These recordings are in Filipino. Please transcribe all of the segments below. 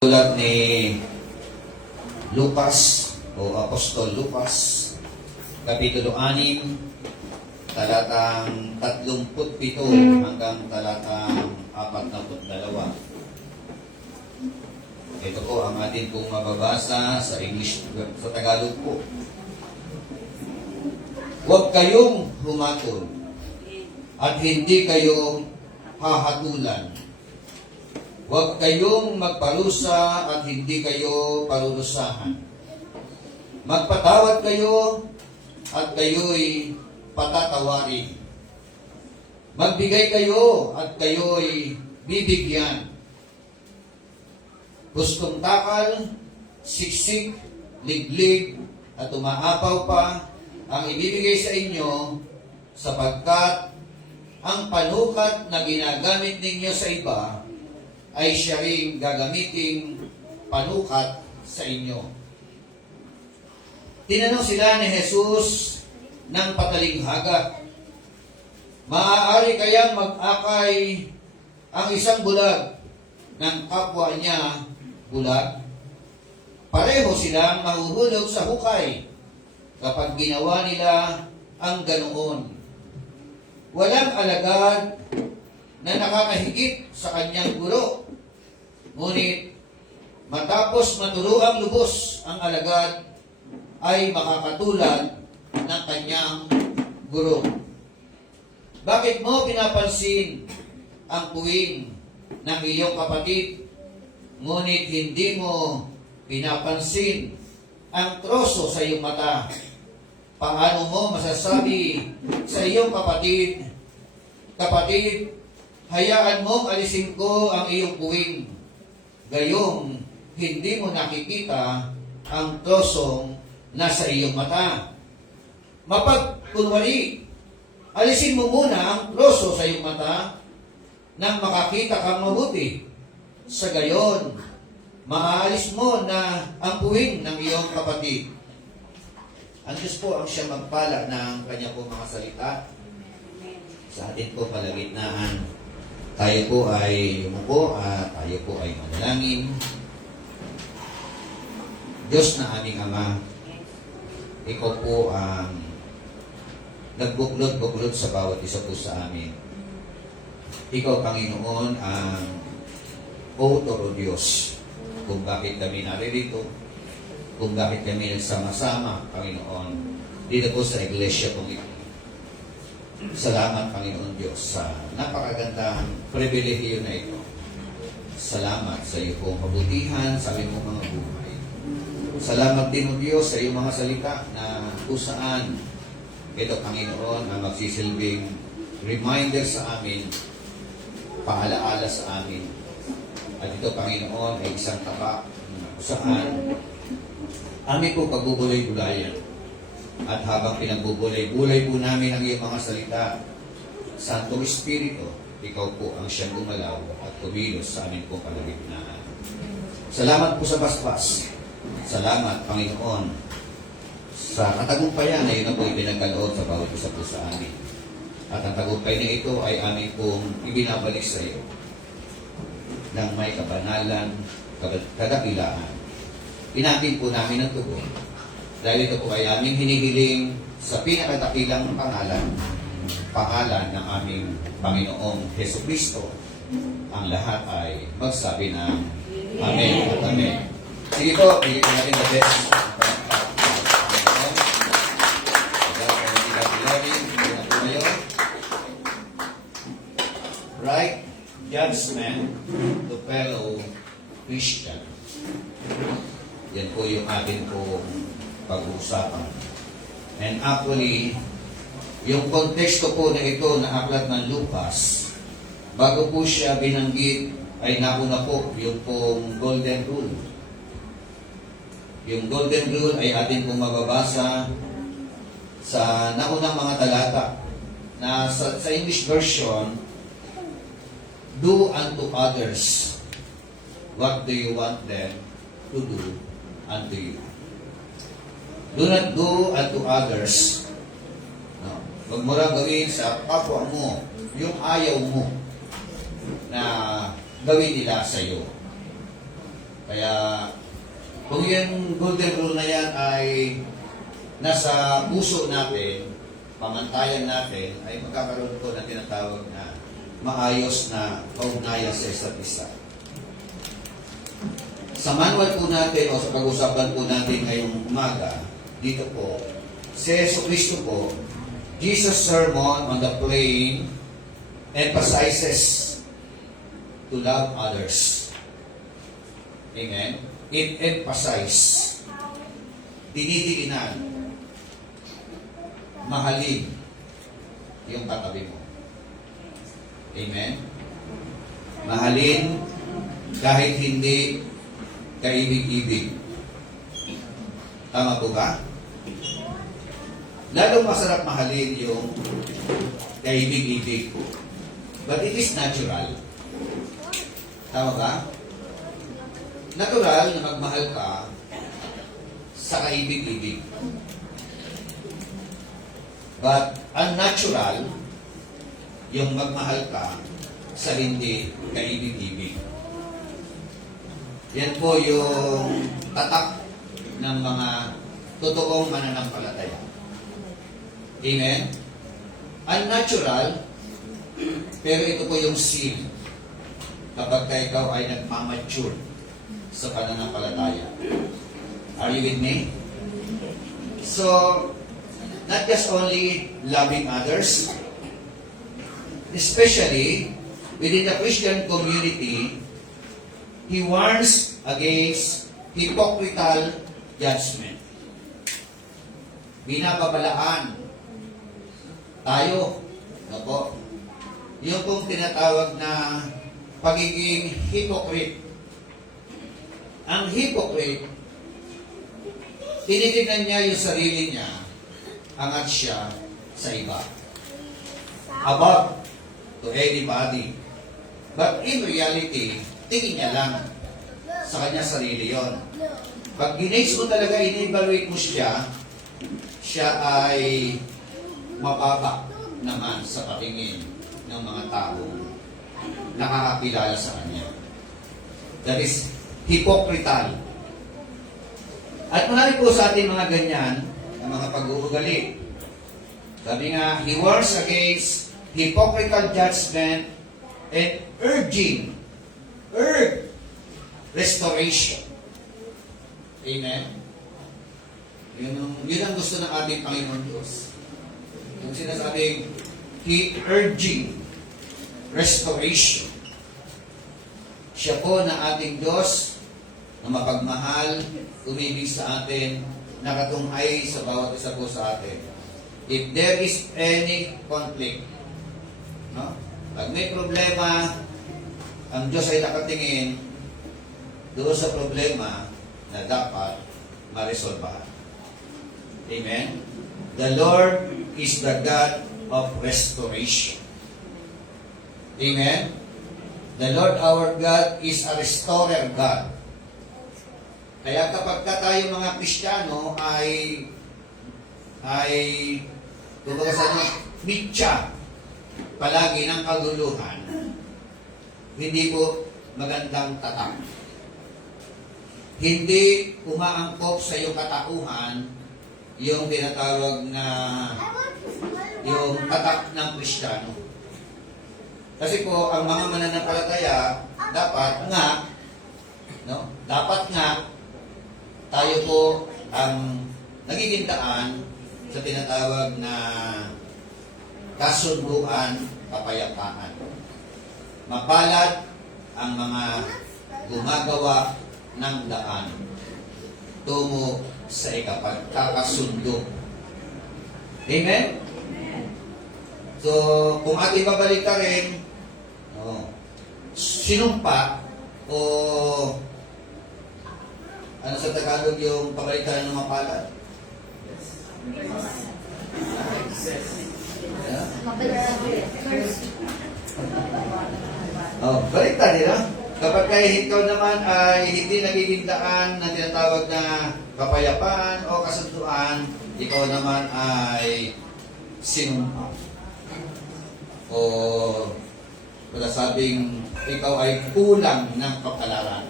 Sulat ni Lucas o Apostol Lucas, Kapitulo 6, talatang 37 hanggang talatang 42. Ito po ang atin pong mababasa sa English, sa Tagalog po. Huwag kayong humatol at hindi kayo hahatulan. Huwag kayong magparusa at hindi kayo parurusahan. Magpatawad kayo at kayo'y patatawarin. Magbigay kayo at kayo'y bibigyan. Hustong takal, siksik, liglig, at umaapaw pa ang ibibigay sa inyo sapagkat ang panukat na ginagamit ninyo sa iba ay siya ring gagamiting panukat sa inyo. Tinanong sila ni Jesus ng patalinghaga, maaari kayang mag-akay ang isang bulag ng kapwa niya bulag? Pareho silang mahuhulog sa hukay kapag ginawa nila ang ganoon. Walang alagad na nakakahigit sa kanyang guro. Ngunit, matapos maturuang lubos ang alagad, ay makakatulad ng kanyang guro. Bakit mo pinapansin ang puwing ng iyong kapatid, ngunit hindi mo pinapansin ang troso sa iyong mata? Paano mo masasabi sa iyong kapatid, kapatid, hayaan mong alisin ko ang iyong puwing, gayong hindi mo nakikita ang trosong nasa iyong mata? Mapagkunwari, alisin mo muna ang troso sa iyong mata nang makakita kang mabuti. Sa gayon, maaalis mo na ang puwing ng iyong kapatid. Ang Diyos po ang siya magpala ng kanya po mga salita sa atin po palagitnaan. Tayo po ay umupo at tayo po ay manalangin. Diyos na aming Ama, Ikaw po ang nagbuklod-buklod sa bawat isa po sa amin. Ikaw, Panginoon, ang author o Diyos kung bakit kami naririto, kung bakit kami nagsama-sama, Panginoon, dito po sa iglesia pong ito. Salamat, Panginoon Diyos, sa napakagandang pribilehiyo na ito. Salamat sa iyo pong kabutihan sa aming mga buhay. Salamat din, O Diyos, sa iyong mga salita na kung saan ito, Panginoon, ang magsisilbing reminder sa amin, paalaala sa amin. At ito, Panginoon, ay isang tapak na kung saan amin po pagbubulay-bulayan. At habang pinagbubulay-bulay po namin ang iyong mga salita, Santo Espiritu, ikaw po ang siyang gumalaw at kumilos sa aming pong kalagitnaan. Salamat po sa basbas. Salamat, Panginoon, sa katagumpayan na yun na po ipinagkaloob sa bawat isa po sa amin. At ang tagumpay na ito ay aming pong ibinabalik sa iyo ng may kabanalan, kadakilaan. Inatin po namin ang tugon. Dahil ito po ay aming hinihiling sa pinakadakilang pangalan ng aming Panginoong Jesucristo. Ang lahat ay magsabi ng Amen at Amen. Sige po, bigyan po natin the best. Right judgment to fellow Christian. Yan po yung atin po pag-uusapan. And actually, yung konteksto po na ito na aklat ng Lucas, bago po siya binanggit, ay nauna po yung pong Golden Rule. Yung Golden Rule ay atin pong mababasa sa naunang mga talata na sa English version, do unto others what do you want them to do unto you. Do not do unto others. No. Huwag mo lang gawin sa kapwa mo yung ayaw mo na gawin nila sa iyo. Kaya, kung yung golden rule na yan ay nasa puso natin, pamantayan natin, ay magkakaroon po na tinatawag na maayos na kaugnayan sa isa't isa. Sa manual po natin o sa pag-usapan po natin ngayong umaga, dito po, si Yesu Cristo po, Jesus' sermon on the plain emphasizes to love others. Amen? It emphasizes, dinidiinan, mahalin yung katabi mo. Amen? Mahalin kahit hindi kaibig-ibig. Tama po ba? Lalong masarap mahalin yung kaibig-ibig. But it is natural. Tama ba? Natural na magmahal ka sa kaibig-ibig. But unnatural yung magmahal ka sa hindi kaibig-ibig. Yan po yung tatak ng mga totoong mananampalataya. Amen? Unnatural, pero ito po yung seal kapag ikaw ay nagmamature sa pananampalataya. Are you with me? So, not just only loving others, especially within the Christian community, he warns against hypocritical judgment. Binababalaan tayo, no po, yung pong tinatawag na pagiging hypocrite. Ang hypocrite, tinitignan niya yung sarili niya, angat siya sa iba. Above to anybody. But in reality, tingin niya lang sa kanya sarili yon. Pag ginage mo talaga, in-evaluate mo siya, siya ay mababa naman sa patingin ng mga taong nakakakilala sa kanya. That is hypocritical. At marami po sa ating mga ganyan, ang mga pag-uugali. Sabi nga, he warns against hypocritical judgment and urge restoration. Amen? Yun ang gusto ng ating Panginoon Diyos. Yung sinasabing, he urging restoration. Siya po na ating Diyos na mapagmahal, umibig sa atin, nakatunghay sa bawat isa po sa atin. If there is any conflict, no? Pag may problema, ang Diyos ay nakatingin doon sa problema na dapat maresolbahan. Amen? The Lord is the God of restoration. Amen? The Lord our God is a restorer God. Kaya kapag tayo mga Kristiyano ay kumbaga sa mitya palagi ng kaguluhan, hindi po magandang tatak. Hindi umaangkop sa iyong katauhan yung tinatawag na yung tatak ng Kristiyano. Kasi po, ang mga mananampalataya, dapat nga tayo po ang nagiging daan sa tinatawag na kasunduan, kapayapaan. Mapalad ang mga gumagawa ng daan tungo sa ikapagkakasundo. Amen? So, kung ating babalik ka rin, sinumpa o ano sa Tagalog yung pabalikan ng mapalad? Baliktad nila. Kapag ikaw naman ay hindi nagiging daan na tinatawag na kapayapaan o kasunduan, ikaw naman ay sinumpa. O wala sabing ikaw ay kulang ng kapalaran.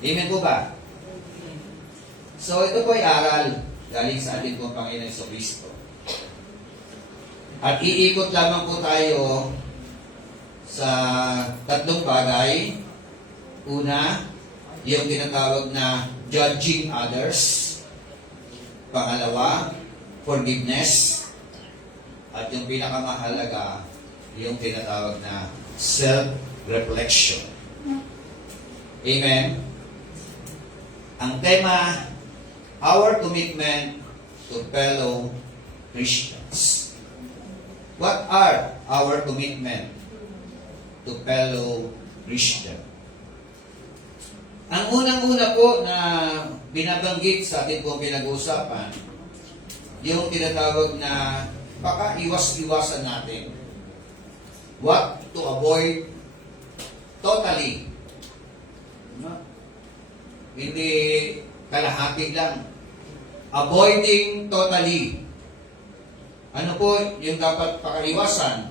Amen po ba? So, ito po ay aral galing sa ating pong Panginoon Jesucristo. At iikot lamang po tayo sa tatlong bagay. Una, yung tinatawag na judging others. Pangalawa, forgiveness. At yung pinakamahalaga, yung tinatawag na self-reflection. Amen? Ang tema, our commitment to fellow Christians. What are our commitment to fellow Christians? Ang unang-una po na binabanggit sa ating pong pinag-uusapan, yung tinatawag na baka iwas-iwasan natin. What to avoid totally. No? Hindi kalahati lang. Avoiding totally. Ano po yung dapat pakaiwasan?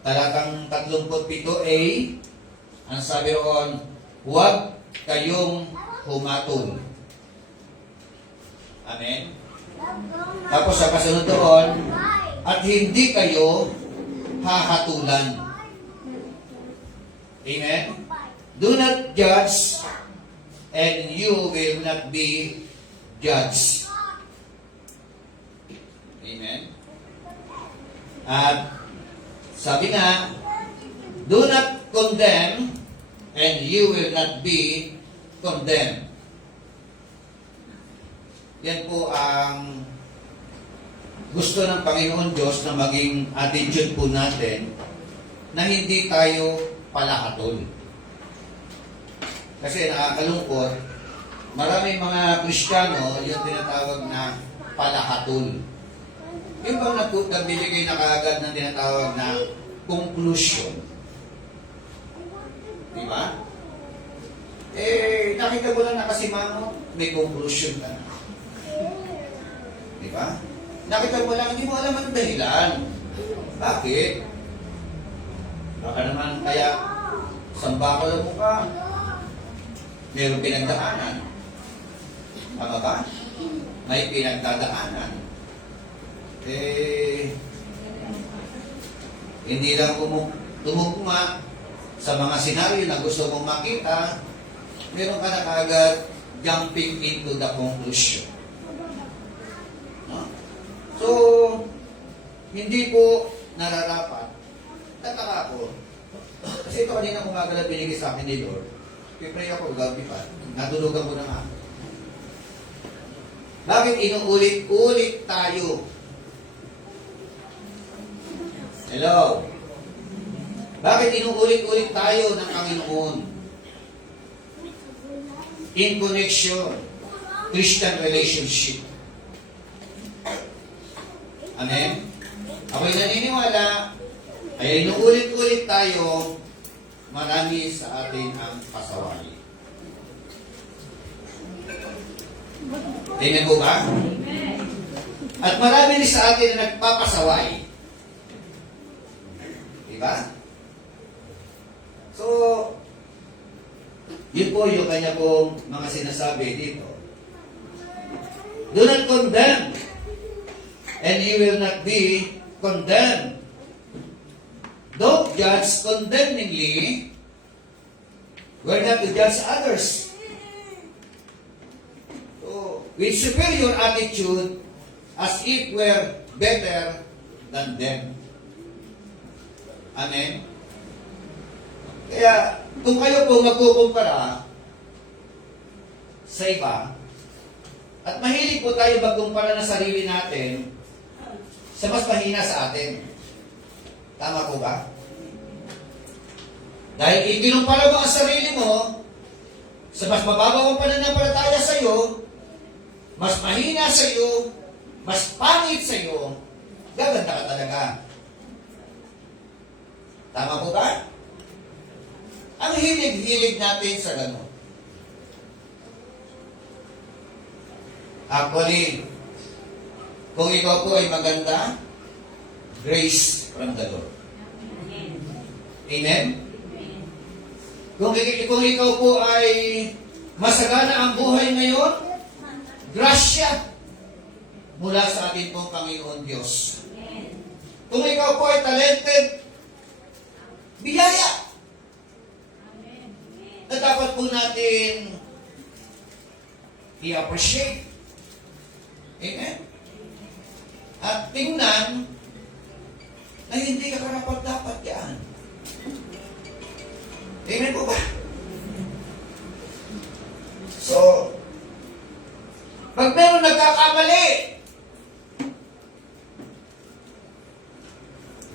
Talatang 37A, ang sabi roon, huwag kayong humatol. Amen? Tapos sa kasunod doon, at hindi kayo hahatulan. Amen? Do not judge, and you will not be judged. Amen? At sabi nga, do not condemn, and you will not be condemned. Yan po ang gusto ng Panginoon Diyos na maging attitude po natin na hindi tayo palahatol. Kasi nakakalungkot, maraming mga Kristiyano yung tinatawag na palahatol. Yung bang nagbibigay na kaagad ng tinatawag na conclusion. Di ba? Nakita mo lang na kasi may conclusion ka na. Di ba? Nakita mo lang, hindi mo alam ang dahilan. Bakit? Baka naman kaya sambakal mo ka. Meron pinagdaanan. Tama ba? May pinagdadaanan. Hindi lang tumugma sa mga senaryo na gusto mong makita, meron ka na kaagad jumping into the conclusion. No? So, hindi po nararapat. Tataka ko. Kasi ito kanina umaga na binigay sa akin ni Lord. Pipray ako, gabi pa. Natulugan ko na nga. Bakit inuulit-ulit tayo? Hello? Bakit inuulit-ulit tayo ng Panginoon? In connection, Christian relationship. Amen? Ako'y naniniwala, ay inuulit-ulit tayo, marami sa atin ang pasaway. Amen po ba? At marami sa atin na nagpapasaway. Diba? So, yun po yung kanya pong mga sinasabi dito. Do not condemn, and you will not be condemned. Don't judge condemningly. We're not to judge others. So, with superior attitude, as if we're better than them. Amen? Kaya, kung kayo po magkukumpara sa iba, at mahilig po tayo magkumpara ng sarili natin sa mas mahina sa atin. Tama po ba? Dahil ikinumpara mo ang sarili mo sa mas mababaw ang pananampalataya sa iyo, mas mahina sa iyo, mas pangit sa iyo, gaganda ka talaga. Tama po ba? Ang hilig-hilig natin sa gano'n. Actually, kung ikaw po ay maganda, grace from the Lord. Amen? Kung ikaw po ay masagana ang buhay ngayon, grasya mula sa ating pong Panginoon Diyos. Kung ikaw po ay talented, biyaya na dapat po natin i-appreciate. Amen? At tingnan na hindi ka karapat-dapat yan. Amen po ba? So, pag meron nagkakamali,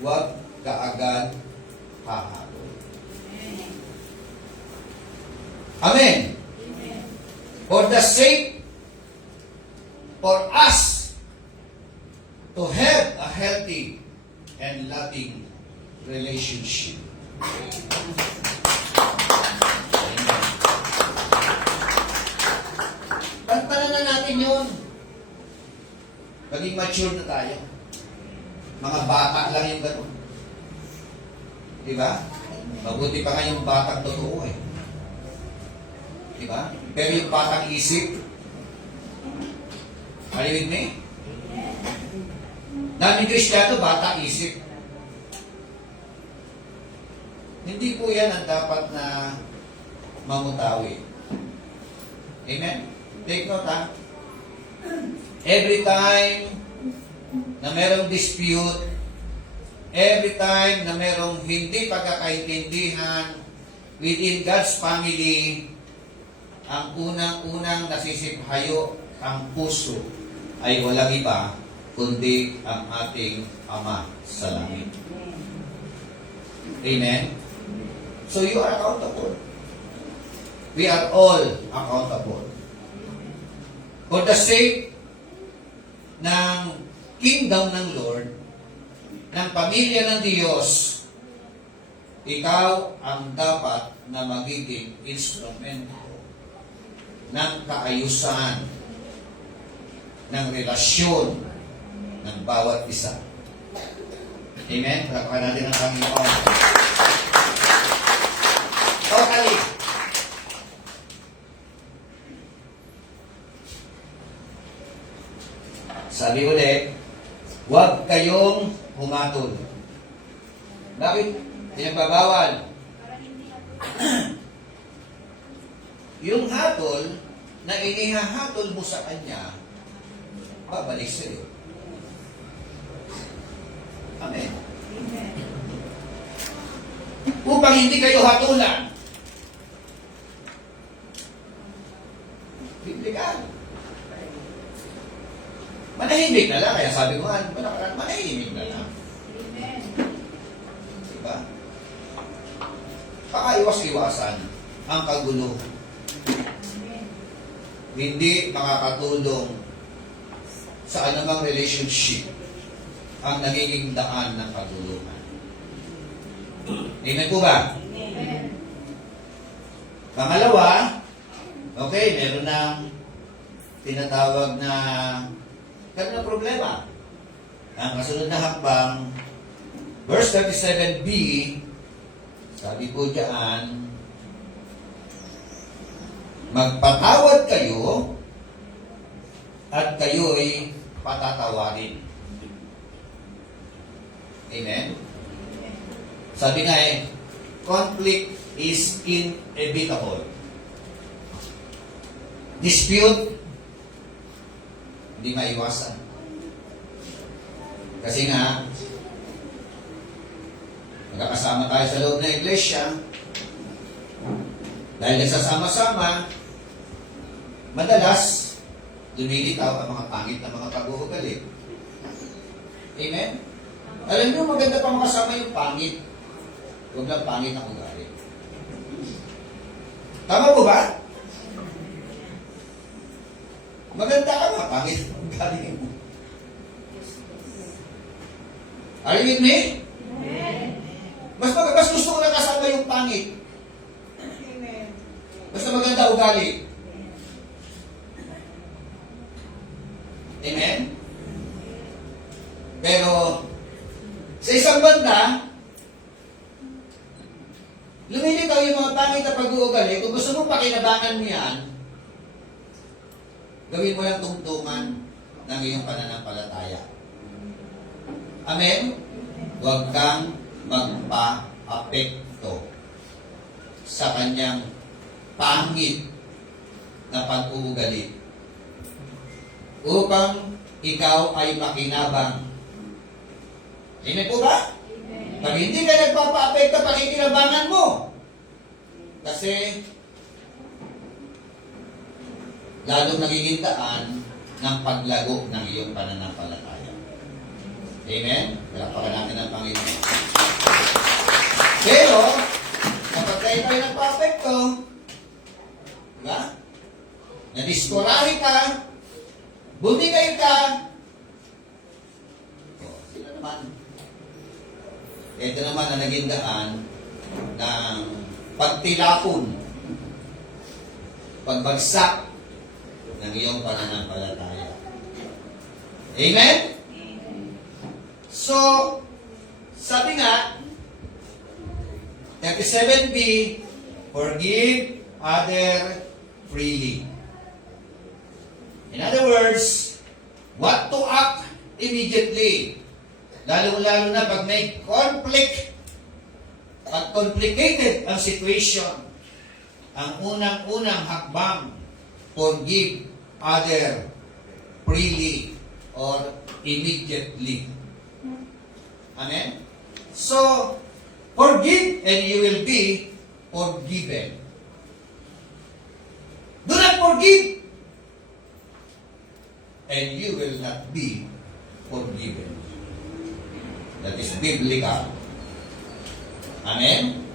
huwag kaagad hahabol. Amen. For the sake, for us to have a healthy and loving relationship. Tantanan na natin yun. Maging mature na tayo. Mga bata lang yung gano'n. Diba? Mabuti pa nga yung batang totoo eh. Diba? Pero yung batang isip, are you with me? Daming Kristiyano, bata isip. Hindi po yan ang dapat na mamutawi. Amen? Take note ha. Every time na merong dispute, every time na merong hindi pagkakaintindihan within God's family, ang unang-unang nasisiphayo ang puso ay walang iba kundi ang ating Ama sa langit. Amen? So you are accountable. We are all accountable. For the sake ng kingdom ng Lord, ng pamilya ng Diyos, ikaw ang dapat na magiging instrumento ng kaayusan, ng relasyon ng bawat isa. Amen? Palakpakan natin ang Panginoon. Totally. Sabi ulit, huwag kayong humatol. Bakit? Pinagbabawal. Yung hatol na inihahatol mo sa kanya, babalik sa iyo. Amen. Upang hindi kayo hatulan. Biblikal. Manahimik na lang. Kaya sabi ko nga, manahimik na lang. Diba? Pakaiwas-iwasan ang kagulo. Hindi makakatulong sa anumang relationship ang nagiging daan ng kaguluhan. Amen po ba? Amen. Pangalawa, okay, meron ng tinatawag na ganun problema. Ang kasunod na hakbang, verse 37b, sabi po diyan, magpatawad kayo at kayo'y patatawarin. Amen? Sabi nga conflict is inevitable. Dispute, hindi maiwasan. Kasi nga, magkakasama tayo sa loob ng iglesia, dahil nagsasama-sama, madalas, lumilitaw ang mga pangit na mga pag-uugali. Amen? Alam niyo, maganda pa makasama yung pangit. Huwag lang pangit ang ugali. Tama po ba? Maganda ka ba? Pangit ang ugali mo. Are you with me? Mas gusto ko na kasama yung pangit. Basta maganda ugali. Amen? Pero, sa isang banda, lumilitaw yung mga pangit na pag-uugali. Kung gusto mong mapapakinabangan mo yan, gawin mo lang tungtungan ng iyong pananampalataya. Amen? Huwag kang magpa-apekto sa kanyang pangit na pag-uugali upang ikaw ay makinabang. Amen po ba? Pag hindi ka nagpapa-apekto, pakikinabangan mo. Kasi lalong nagiging daan ng paglago ng iyong pananampalataya. Amen? Palakpakan natin ang Panginoon. Pero, kapag kayo tayo nagpa-apekto, diba? Nadiskorahe ka, buti kayo ka, sila naman. Ito naman ang naging daan ng pagtilapon, pagbagsak ng iyong pananampalataya. Amen? So, sabi nga, 37b, forgive other freely. In other words, what to act immediately. Lalo-lalo na pag may conflict at complicated ang situation. Ang unang-unang hakbang, forgive other freely or immediately. Amen? So, forgive and you will be forgiven. Do not forgive and you will not be forgiven. That is biblical. Amen?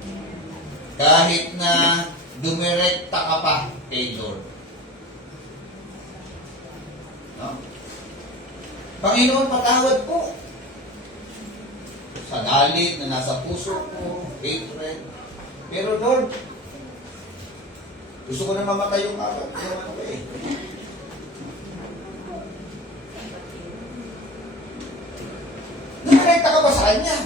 Kahit na dumirekta ka pa kay Lord. No? Panginoon, patawad po sa galit na nasa puso ko, hatred. Pero Lord, gusto ko na mamatay yung agad. Dumirekta ka ba sa Kanya?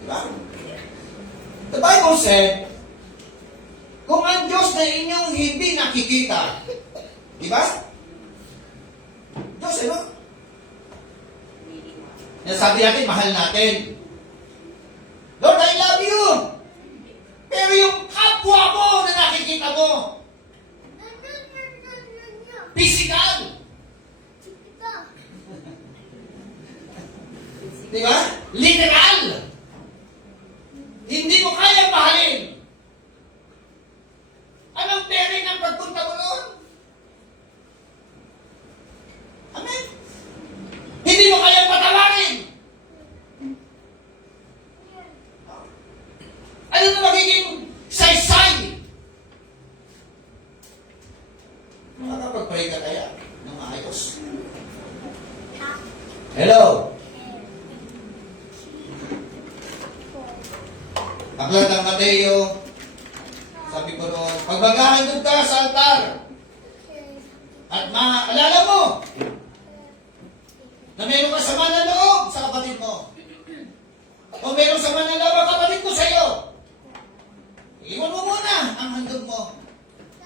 Diba? The Bible said, kung ang Diyos na inyong hindi nakikita, diba? Diyos, ano? Nasabi natin, mahal natin. Lord, I love you. Pero yung kapwa mo na nakikita mo, physical. Diba? Literal. Hindi mo kaya mahalin. Anong bearing ng pagpunta mo doon? Amen? Hindi mo kaya patawarin. Ano na magiging saysay? Makakapag-pray ka kaya ng maayos? Hello? Aklat ng Mateo, sabi ko doon, pag maghahandog ka sa altar, at maalala mo, na meron ka sama na loob sa kapatid mo, o meron sama na loob ang kapatid ko sa iyo, iwan mo muna ang handog mo.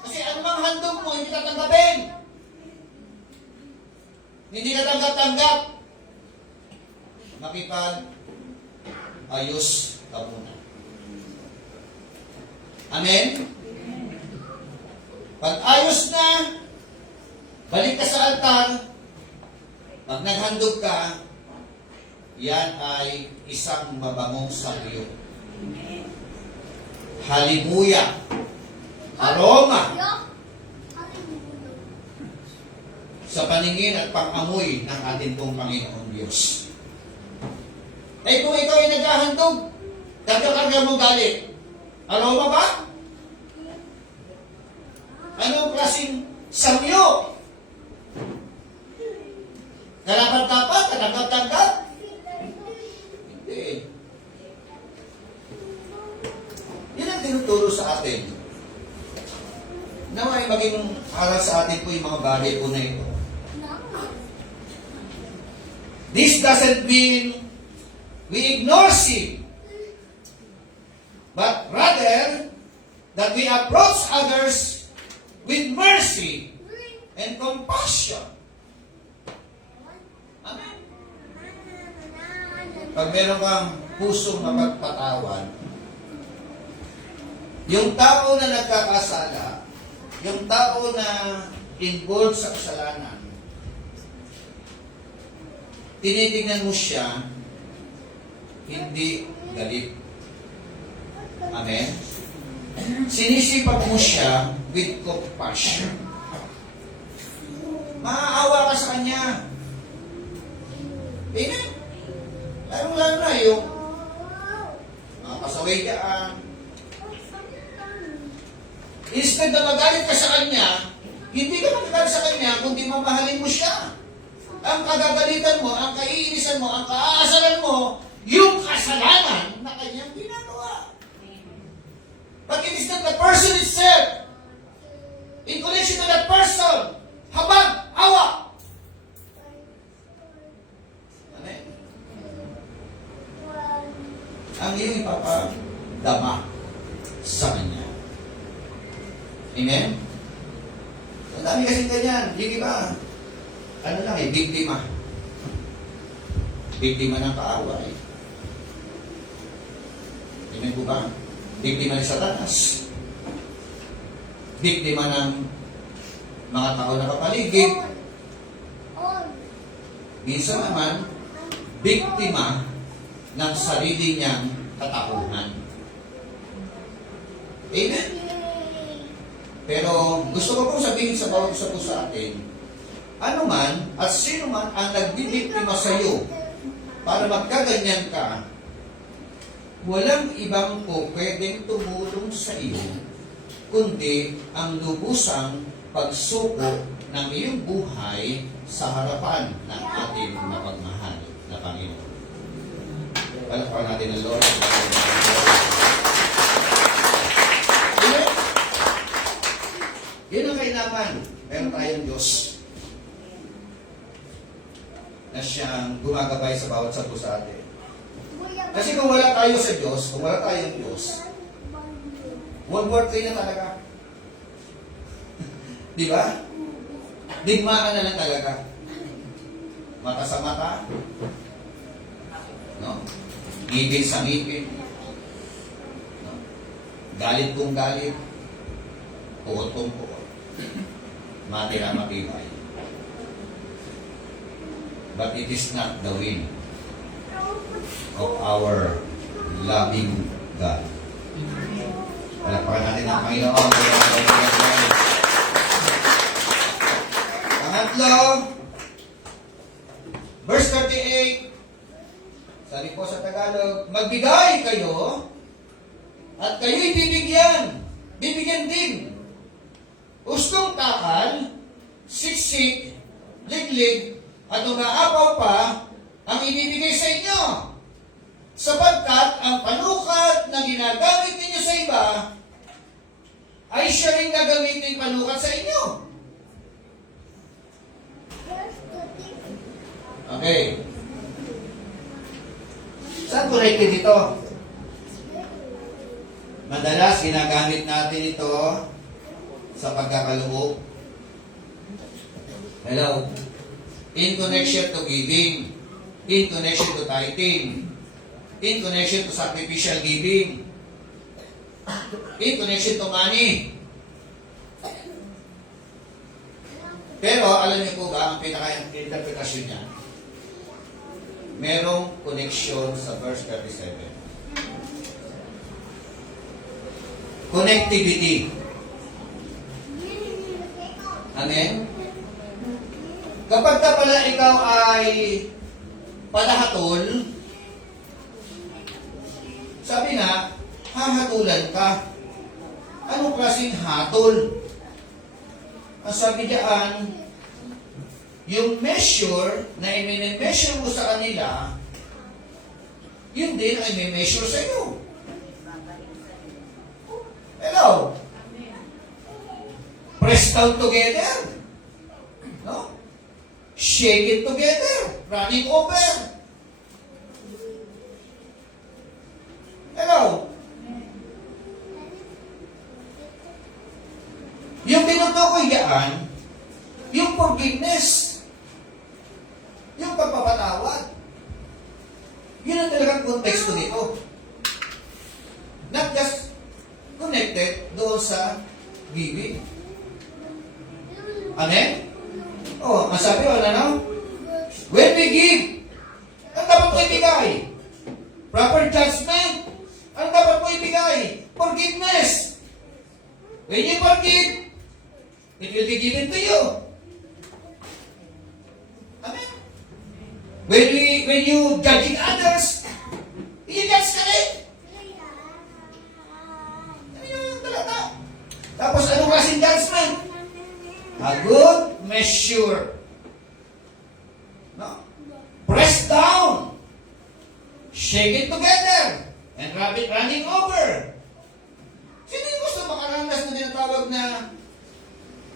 Kasi anumang handog mo, hindi tatanggapin. Hindi ka tanggap-tanggap. Makipag-ayos ka muna. Amen? Pag ayos na, balik ka sa altar, pag naghandog ka, yan ay isang mabangong sabiyo. Halimuya. Aroma. Sa paningin at pang-amoy ng ating pong Panginoon Diyos. Eh kung ikaw ay naghahandog, karga-karga mong galit. Aroma ba? Anong klaseng samyo? Karapat-dapat? Tanggap-tanggap? Hindi. Yan ang tinuturo sa atin. Naway maging aral sa atin po yung mga bagay po na ito. This doesn't mean we ignore sin. But rather, that we approach others with mercy and compassion. Amen. Pag meron kang pusong mapagpatawan, yung tao na nagkakasala, yung tao na involved sa kasalanan, tinitingnan mo siya, hindi galit. Amen? Sinisipat mo siya with compassion. Maaawa ka sa kanya. Amen? Lalo na yung mga pasaway dyan. Instead na magalit ka sa kanya, hindi ka magagalit sa kanya, kundi mamahalin mo siya. Ang kagagalitan mo, ang kaiinisan mo, ang kaaasalan mo, yung kasalanan na kanyang ginagawa. But it is not the person itself. In connection to that person, habag, awa. Amen? Ang iyong ipapadama sa kanya. Amen? Ang dami kasing ganyan. Yung iba, ano lang eh, biktima. Biktima ng kaaway. Amen po ba? Biktima ng Satanas. Biktima ng mga tao na kapaligid. Minsan naman, biktima ng sarili niyang katakuhan. Amen? Pero gusto ko pong sabihin sa bawat isa po sa atin, ano man at sino man ang nagbibiktima sa iyo para magkaganyan ka, walang ibang po pwedeng tumulong sa iyo, kundi ang lubusang pagsuko ng iyong buhay sa harapan ng ating mapagmahal na Panginoon. Palakpakan natin ang Lord. Yun ang kailangan. Meron tayong Diyos na siyang gumagabay sa bawat sapo sa atin. Kasi kung wala tayo sa Diyos, kung wala tayong Diyos, World War III na talaga. Di ba? Digmaan na lang talaga. Mata sa mata. No? Ngipin sa ngipin. No? Galit kung galit. Puot kung puot. Matira matibay. But it is not the will of our loving God. Palakpakan natin ang Panginoon. Pangatlo, verse 38, sabi po sa Tagalog, magbigay kayo at kayo'y bibigyan. Bibigyan din. Ustong takal, siksik, liglig, at umaapaw pa ang ibibigay sa inyo. Sapagkat ang panukat na ginagamit ninyo sa iba ay siya rin gagamitin panukat sa inyo. Okay. Saan connected ito? Madalas ginagamit natin ito sa pagkakaloob. Hello? In connection to giving, in connection to tithing, in connection to sacrificial giving, in connection to money. Pero alam niyo po ba ang pinaka-interpretasyon niya? Merong connection sa verse 37. Connectivity. Amen? Kapag ka pala ikaw ay palahatol, sabi na, hahatulan ka. Anong klaseng hatol? Ang sabi diyan, yung measure na i-measure mo sa kanila, yun din ay may measure sa iyo. Hello? Press down together. No? Shake it together. Running over. Hello? tinutukoy yan, yung forgiveness, yung pagpapatawad. Yun ang talagang konteksto nito. Not just connected doon sa giving. Amen? Oh, masabi mo na, no? When we give, ano dapat mo ibigay? Proper judgment. Ano dapat mo ibigay? Forgiveness. When you forgive, it will be given to you. Amen? When you judging others, you judge ka rin. Ano yung talata? Tapos anong klaseng judgment? A good measure. No? Press down. Shake it together. And rub it running over. Sino yung gusto makaranas na tinatawag na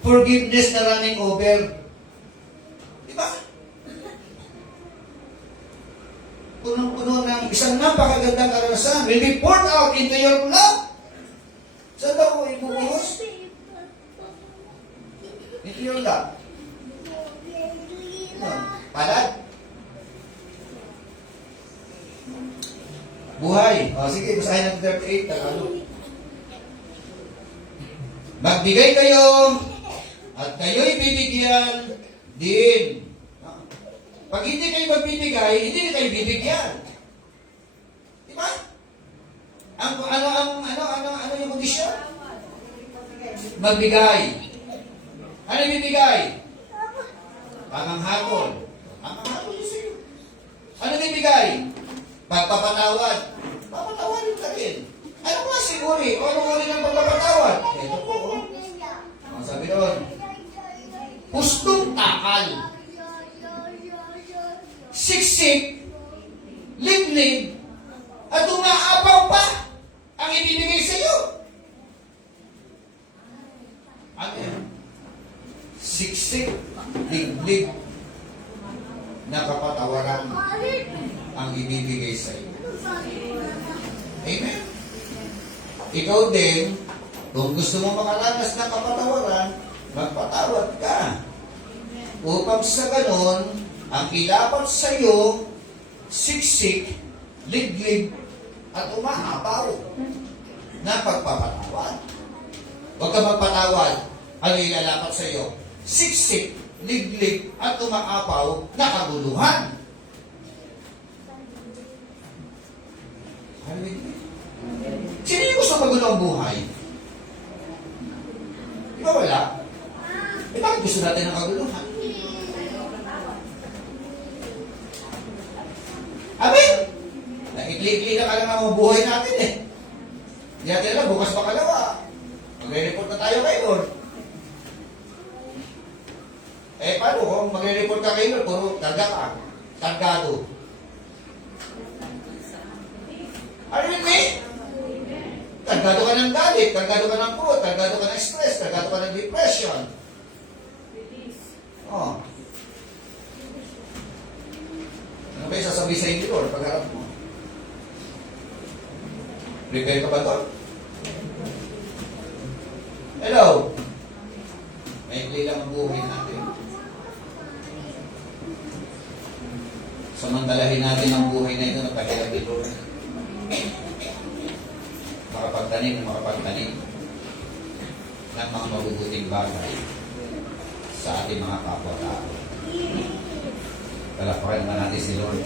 forgiveness na running over? Diba? Punong-puno ng isang napakagandang karanasan will be poured out into your love. Saan daw mo ibubuhos? Into your love. Palad? Buhay. O, sige, basahin natin 38. Tagalog. Magbigay kayo at kayo'y bibigyan din. Pag hindi kayo magbibigay, hindi kayo bibigyan. Diba? Ano yung kondisyon? Magbigay. Ano yung bibigay? Pamanghapon. Pamanghapon yun sa'yo. Ano bibigay? Pagpapatawad. Papatawadin ka rin. Ano nga siguri? O ano uri ng pagpapatawad? Ito po, oh. Ang sabi doon, hustong takal. Siksik, liblib, at umaapaw pa ang ibibigay sa iyo. Amen. Siksik, liblib, na kapatawaran ang ibibigay sa iyo. Amen. Ikaw din, kung gusto mo makaranas ng kapatawaran, magpatawad ka. Upang sa ganon, ang ilapat sa iyo, siksik, liglib, at umaapaw na pagpapatawad. Huwag ka magpatawad, ano ilalapat sa iyo? Siksik, liglib, at umaapaw na kaguluhan. Sino yung gusto magulo ang buhay? Di ba wala? Eh bakit gusto natin ng kaguluhan? Amen? Naikli-ikli na ka lang ang buhay natin eh. Hindi natin alam, bukas makalawa. Magre-report na tayo kay Lord. Eh paano kung magre-report ka kay Lord, puro targa ka, targado. Are you with me? Targado ka ng galit, targado ka ng put, targado ka ng stress, targado ka ng depression. Oh. Ano ba yung sasabihin sa inyo, Lord, pagharap mo? Prepare ka ba ito? Hello? Maikli lang ang buhay natin. Samantalahin natin ang buhay na ito na tagilan ni Lord. Makapagtanim ng mga mabubuting bagay sa ating mga kapwa-tao. Palakpakan naman natin si Lord.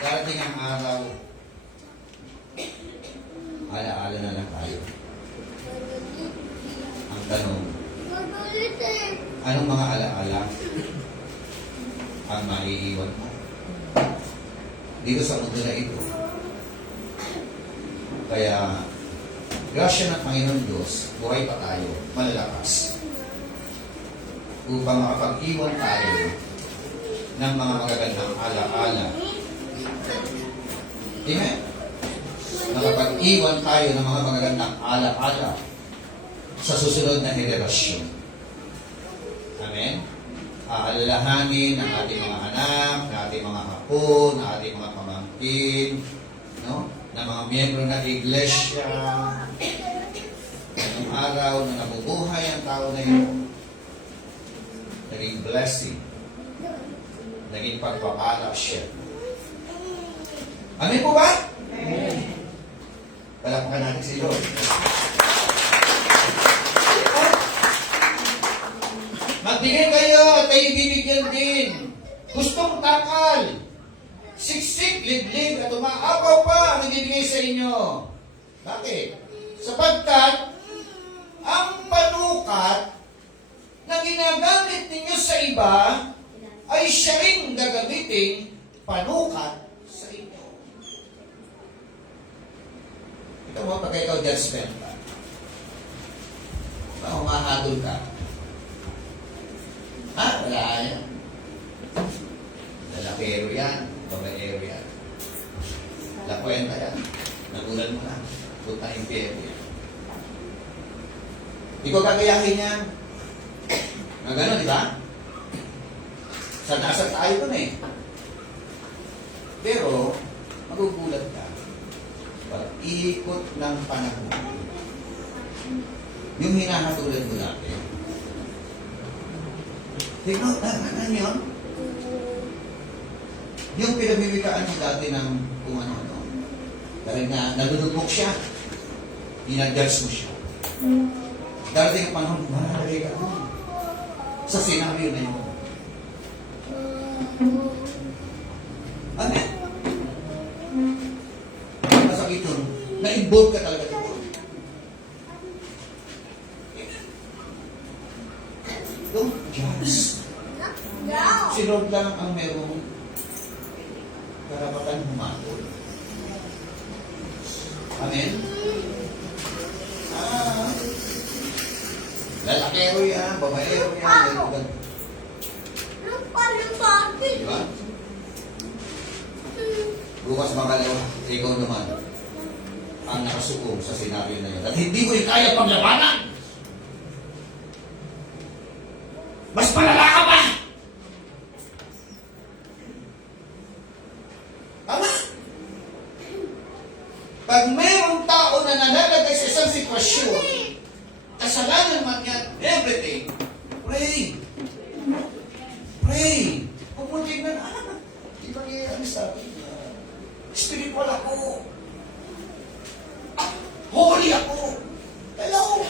Darating ang araw, ala-ala na lang tayo. Ang tanong, anong mga ala-ala ang maiiwan mo dito sa mundo na ito? Kaya, grasya ng Panginoon Diyos, buhay pa tayo, malalakas, upang makapag-iwan tayo ng mga magagandang ala-ala. Amen? Makapag-iwan tayo ng mga magagandang ala-ala sa susunod na henerasyon. Amen? Aalalahanin ng ating mga anak, ng ating mga apo, ng ating mga pamangkin, no? na mga miyembro ng iglesia, ng araw na nabubuhay ang tao na yun, naging blessing, naging pagpapala siya. Amen po ba? Amen. Palakpakan natin si Lord. Magbigay kayo at kayo bibigyan din. Gustong takal, siksik, liblig, at umaapaw pa ang ibigay sa inyo. Bakit? Sapagkat ang panukat na ginagamit ninyo sa iba ay siya rin gagamitin panukat sa inyo. Ito mo, pag ikaw judgment ka, pag humahadol ka, wala yan. Lalakero yan, babaero yan. Lakwenta yan. Nagulan mo na. Punta yung impyerno yan. Di ko kagayahin yan. Na gano'n, di ba? Sanasag tayo dun eh. Pero, magugulat ka. Pag ikot ng panahon, yung hinahatulan mo natin, tignan, ano yun? Yung pinagbibikaan mo dati ng kung ano-ano. Dahil na nadudugmok siya. Inadjust mo siya. Darating ang panahon, malalagay ka doon. Sa scenario na yun. Amen? Masakit yun. Na-involve ka talaga doon. Don't judge. Si Lord lang ang merong karapatan humatol. Amen? Lalakero yan, babaero yan, diba? Bukas makalawa, ikaw naman ang nakasuko sa senaryo na yun. At hindi ko kaya paglabanan. Mas palala ka pa! Tama? Pag mayroong tao na nalalagay sa isang sitwasyon, kasalanan man yan, everything, pray. Pray. Huwag mo tignan, di ba nangyayari sa akin? Spiritual ako. Holy ako. Hello?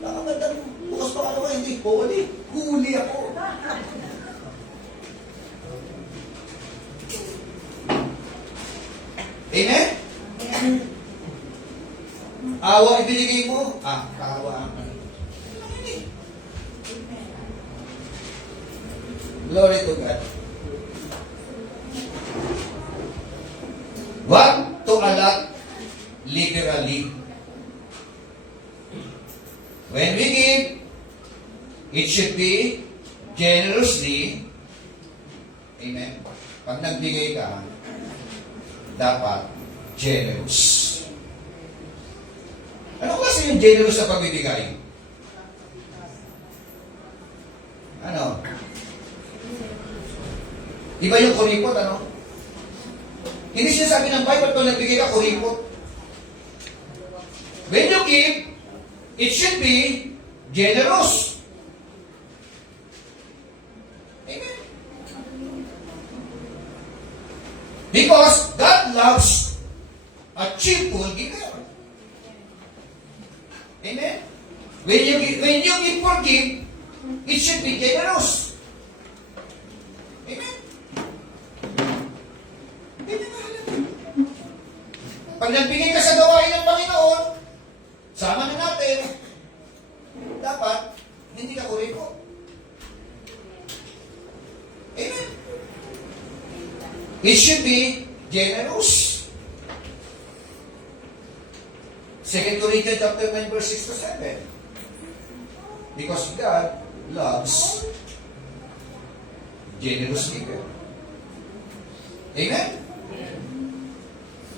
Nakamagandang bukas pa ka hindi holy. Holy ako. Amen? Awa ibinigay mo. Kaawaan ka. Glory to God. What to allot liberally. When we give, it should be generously. Amen. Pag nagbigay ka, dapat generous. Ano kasi yung generous sa pagbibigay? Ano? Di ba yung kuripot, ano? Hindi siya sabi ng Bible, kung nagbigay ka, kuripot. When you give, it should be generous. Amen. Because God loves a cheerful giver. Amen. When you give for give, it should be generous. Amen. Pag nagbigay ka sa gawain ng Panginoon, sama na natin, dapat hindi ka kuripot. Amen. It should be generous. 2 Corinthians chapter 9, verse 6 to 7. Because God loves generous giver. Amen?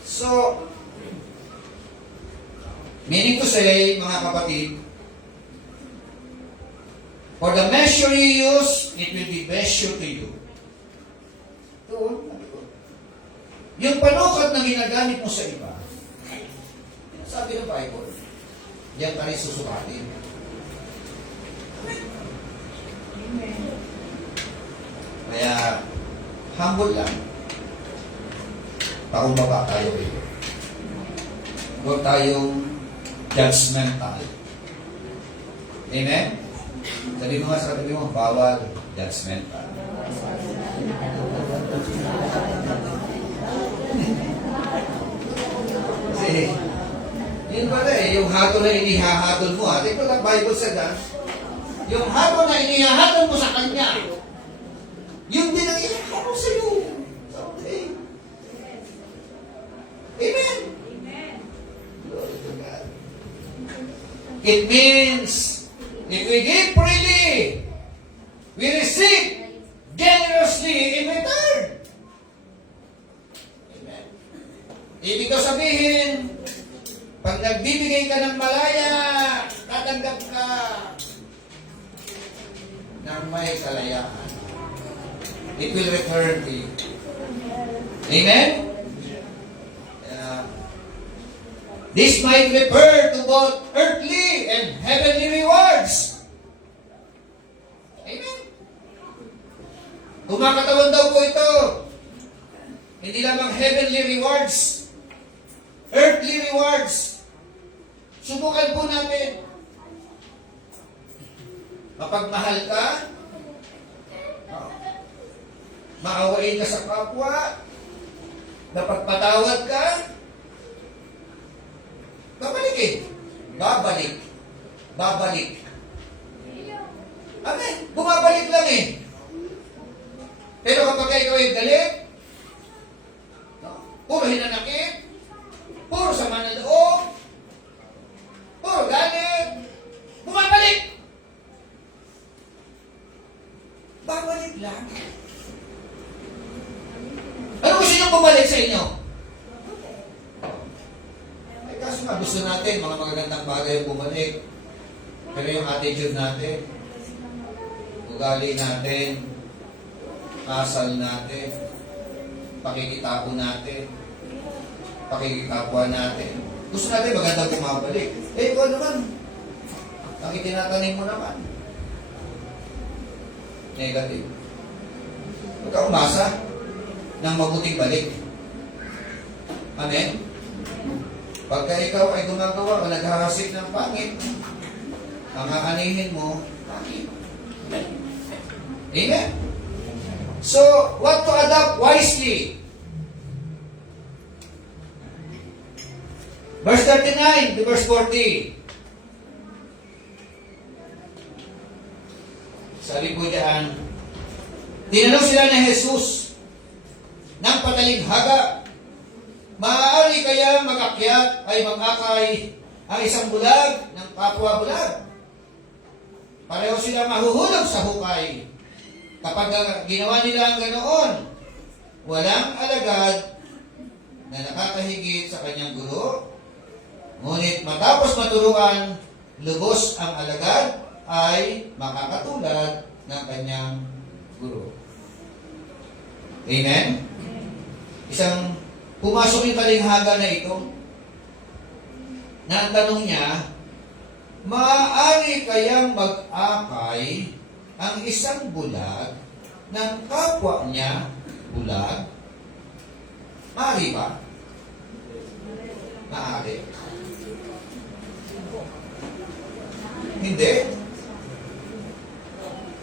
So, meaning to say, mga kapatid, for the measure you use, it will be measured to you. Yung panukat na ginagamit mo sa iba, sabi ng Bible, diyan ka rin susukatin. Kaya, humble lang. Pakumbaba tayo rito. Huwag tayong judgmental. Amen? Sabi mo nga sa katabi mo, bawal judgmental. Kasi, yun pala yung hatol na inihahatol mo. Ito lang Bible said, yung hatol na inihahatol mo sa kanya, yun din ang inihahatol sa iyo. Okay. Amen? Glory to God. It means, if we give freely, we receive generously in return. Amen. Ibig ko sabihin, pag nagbibigay ka ng malaya, tatanggap ka ng may kalayaan. It will return to you. Amen? This might refer to both earthly and heavenly rewards. Amen? Kumakatawan daw po ito. Hindi lamang heavenly rewards, earthly rewards. Subukan po natin. Mapagmahal ka, maawain ka sa kapwa, napagpatawad ka, babalik eh. Babalik. Babalik. Amen. Bumabalik lang eh. Pero kapag ikaw ay galit, puro hinanakit, puro sama ng loob, puro galit, bumabalik. Babalik lang. Ano gusto nyo bumalik sa inyo? Kaso nga, gusto natin, mga magagandang bagay bumalik. Pero yung attitude natin, ugali natin, asal natin, pakikitao natin, pakikitapwa natin. Gusto natin magandang bumabalik. Eh, ikaw naman, ang itinatanim mo naman, negative. Huwag ka umasa ng mabuting balik. Amen? Pagka ikaw ay gumagawa o naghahasik ng pangit, ang aanihin mo, pangit. Amen? So, what to adapt wisely? Verse 39 to verse 40. Sabi po diyan, tinanong sila ni Jesus ng patalinghaga, maaari kaya mag-akyat ay mag-akay ang isang bulag ng kapwa bulag? Pareho sila mahuhulog sa hukay. Kapag ginawa nila ang ganoon, walang alagad na nakakahigit sa kanyang guro. Ngunit matapos maturuan, lubos ang alagad ay makakatulad ng kanyang guro. Amen? Isang pumasok yung talinghaga na ito, na ang tanong niya, maaari kayang mag-akay ang isang bulag ng kapwa niya bulag? Maaari ba? Maaari. Hindi.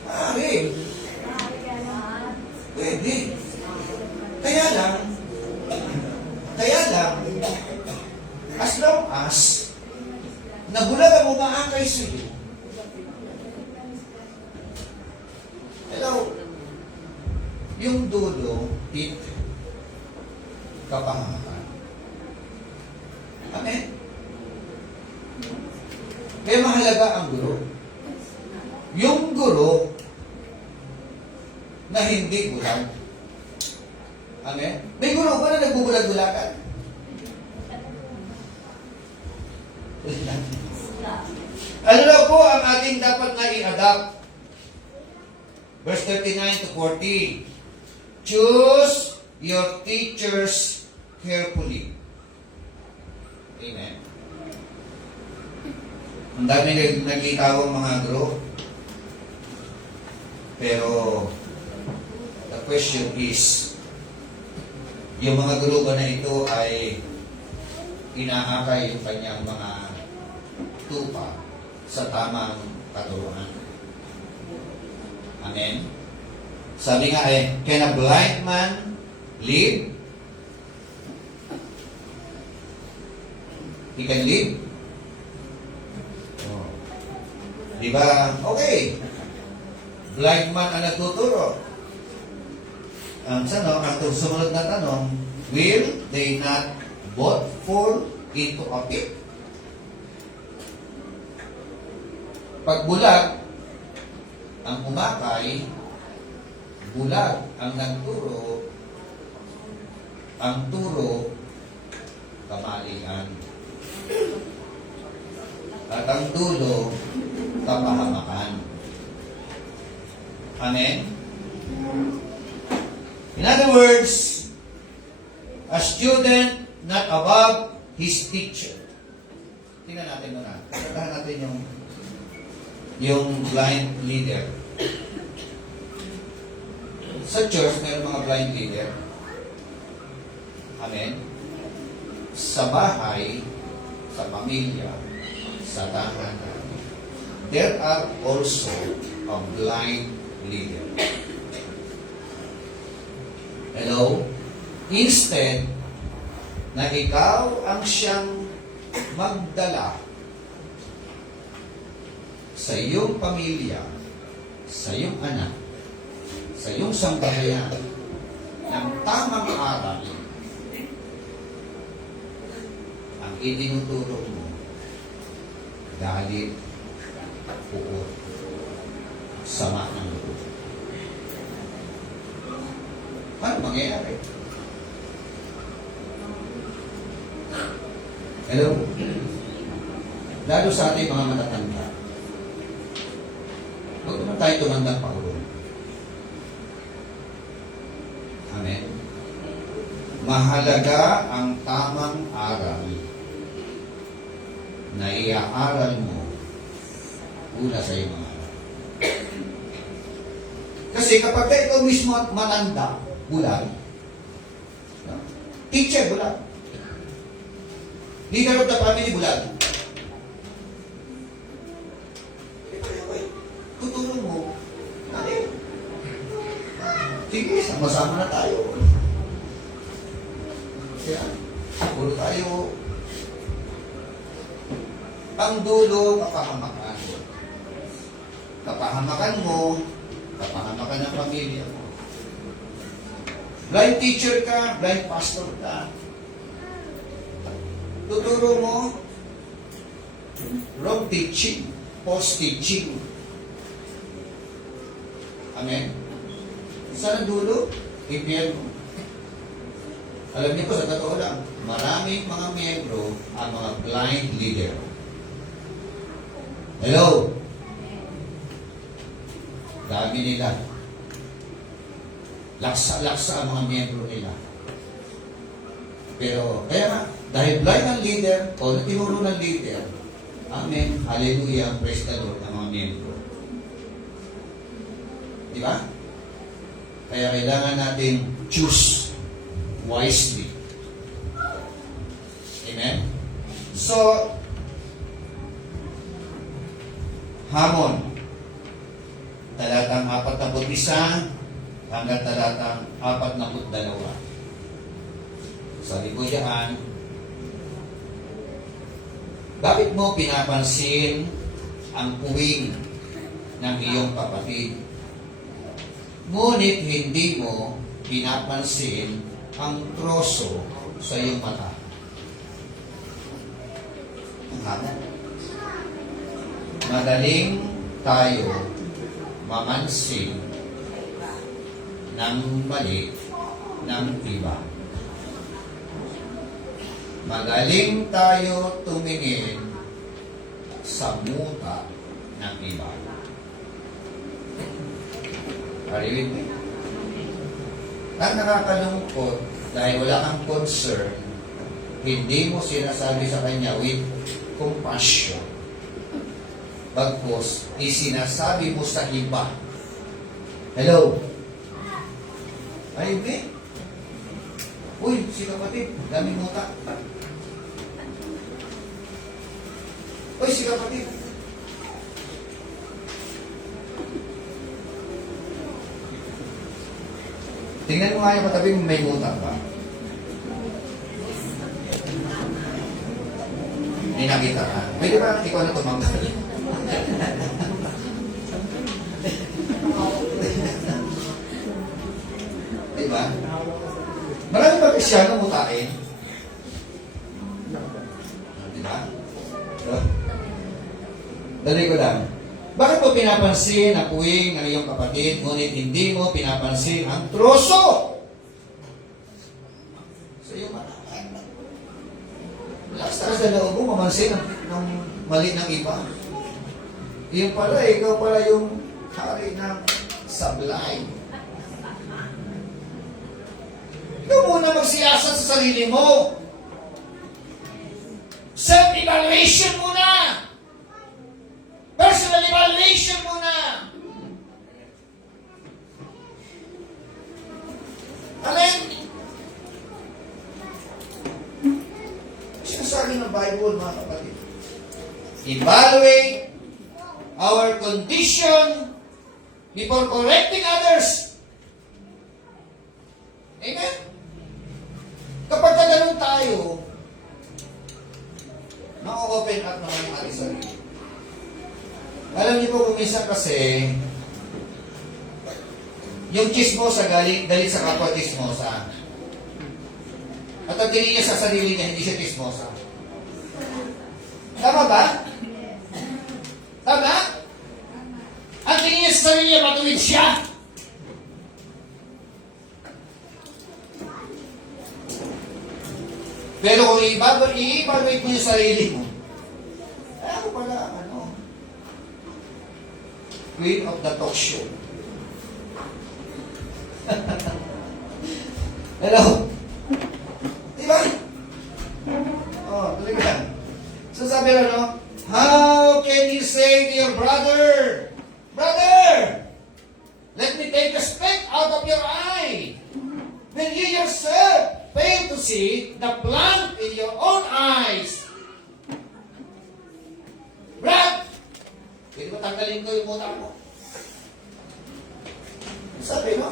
Maaari. Pwede. Kaya lang, as long as nabulag ang umaakay sa iyo, hello, yung dulo, hit, kapangakan. Amen? Kaya mahalaga ang guro. Yung guro na hindi bulag. Amen? May guro ba na nagbubulag-bulagan? Ano daw po ang ating dapat na i-adapt? Verse 39 to 40. Choose your teachers carefully. Amen. Ang dami naglikawang mga guro. Pero, the question is, yung mga guro ba na ito ay inaakay yung kanyang mga tupa sa tamang katuruan. Amen? Sabi nga can a blind man live? He can live? Oh. Di ba? Okay. Blind man ang nagtuturo. Ang sumunod na tanong, will they not both fall into a pit? Pag bulag ang umakay, bulag ang nagturo, ang turo, kamalian. At ang dulo, kapahamakan. Amen? In other words, a student not above his teacher. Tingnan natin muna. Pagkatahan natin yung blind leader. Sa church, mayroon mga blind leader. Amen? Sa bahay, sa pamilya, sa tahanan, there are also a blind leader. Hello? Instead, na ikaw ang siyang magdala sa iyong pamilya, sa iyong anak, sa iyong sambahayan, ng tamang aral, ang itinuturo mo, galit, puot, sama ng loob. Ano mangyayari? Hello? Lalo sa ating mga matatanda, huwag naman tayo tumandang paulo. Amen? Mahalaga ang tamang aral na iaaral mo una sa iyong mga aral. Kasi kapag ikaw mismo at matanda, bulag, teacher, bulag. Leader of the family, bulag. Tutulong mo. Natin. Sige, sama-sama na tayo. Kaya, puro tayo. Ang dulo, kapahamakan. Kapahamakan mo, kapahamakan ng pamilya mo. Blind teacher ka, blind pastor ka. Tuturo mo, wrong teaching, false teaching. Amen? Saan ang dulo? Impyerno. Alam niyo po, sa totoo lang, maraming mga miyembro ang mga blind leader. Hello? Dami nila. Laksa-laksa ang mga miyembro nila. Pero, kaya nga, dahil blind ang leader, o tinuro ng leader, amen, hallelujah, praise the Lord, ang mga miyembro. Di ba? Kaya kailangan natin choose wisely. Amen? So, hamon, talatang 41 hanggang talatang 42. Sabi ko diyan, bakit mo pinapansin ang puwing ng iyong kapatid? Ngunit hindi mo pinapansin ang troso sa iyong mata. Ang haba. Madaling tayo mamansin ng mali ng iba. Magaling tayo tumingin sa muta ng iba. Parinig mo. Ang nakakalungkot, dahil wala kang concern, hindi mo sinasabi sa kanya with compassion. Bagkus, isinasabi mo sa iba. Hello? Ay, hindi. Uy, si kapatid, daming muta. Uy, si kapatid. Tingnan mo nga yung katabi mo, may muta ba? May nakita ka. Pwede ba ikaw na tumanggal? Diba? Marami ba Kristyano mutain? Diba? So, dali ko lang. Bakit mo pinapansin na puwing ng iyong kapatid, ngunit hindi mo pinapansin ang troso? Sa iyo, lakas na loob mo, mamansin ng mali ng iba. Yung pala, ikaw pala yung hari ng sablay. Ikaw muna magsiyasat sa sarili mo. Self-evaluation muna. Personal evaluation muna. Alin? Sinasabi ng Bible, mga kapatid. Evaluate our condition before correcting others. Amen? Kapag ganun tayo, na-open up naman yung ating sarili. Alam niyo po kung minsan kasi, yung chismosa galit sa kapwa chismosa. At ang tingin niya sa sarili niya, hindi siya chismosa. Tama ba? Tama? Ang tingin niya sa sarili niya, matuwid siya. Pero kung i-evaluate mo yung sarili mo, ako pala, Queen of the talk show. Hello? Diba? Oh, tuloy ka lang. So sabi lang, no? How can you say to your brother, Brother, let me take a speck out of your eye, when you yourself fail to see the plank in your own eyes? Brad, pwede ba tanggalin ko yung muna mo? Sabi mo,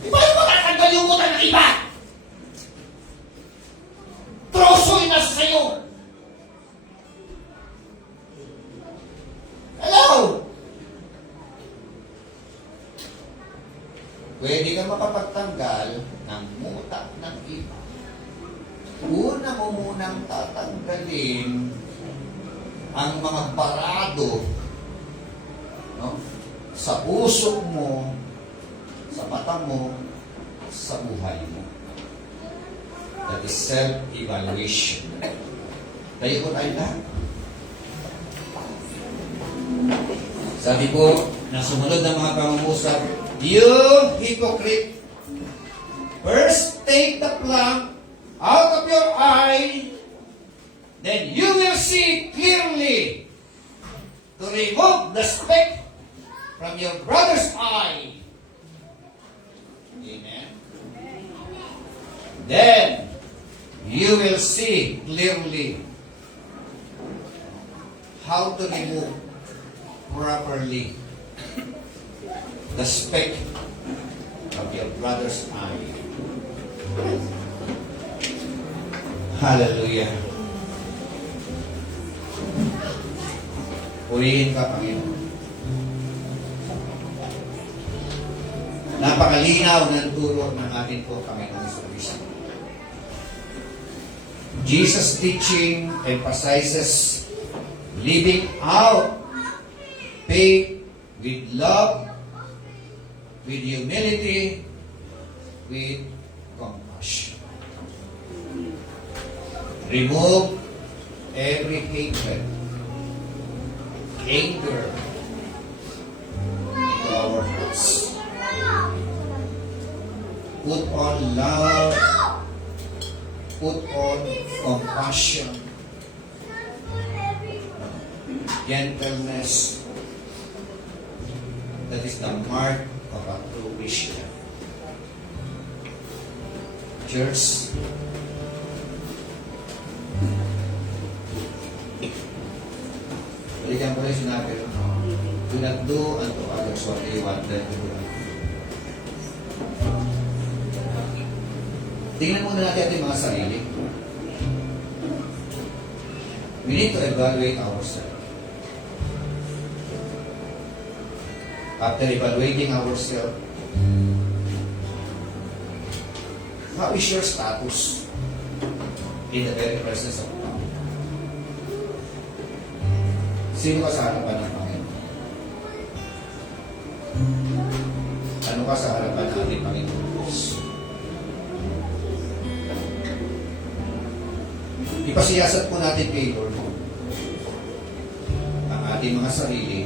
di ba mo tatanggal yung muna ng iba? Troso yung nasa sa'yo. Hello? Pwede ka makapagtanggal ng muta ng iba. Una mo munang tatanggalin ang mga parado, no? Sa puso mo, sa mata mo, sa buhay mo. That is self-evaluation. Tayo ko tayo lahat. Sabi po, na sumunod ng mga pangungusap, you hypocrite, first take the plank out of your eye, then you will see clearly to remove the speck from your brother's eye. Amen. Then you will see clearly how to remove properly the speck of your brother's eye. Hallelujah. Purihin ka, Panginoon. Napakalinaw ng turo ng ating po, Panginoon Kristo. Jesus' teaching emphasizes living out faith with love, with humility, with compassion. Remove every hatred, anger into our hearts. Put on love. Put on compassion. Gentleness. That is the mark of a true Christian. Church, balikan ko rin sinabi, do not do unto others what you want them to do unto you. Tingnan muna natin ating mga sarili. We need to evaluate ourselves. After evaluating ourselves, how is your status in the very presence of God? Sino ka sa harapan ng Panginoon? Ano ka sa harapan ng ating Panginoon Diyos? Ipasiyasat po natin kay Lord ang ating mga sarili,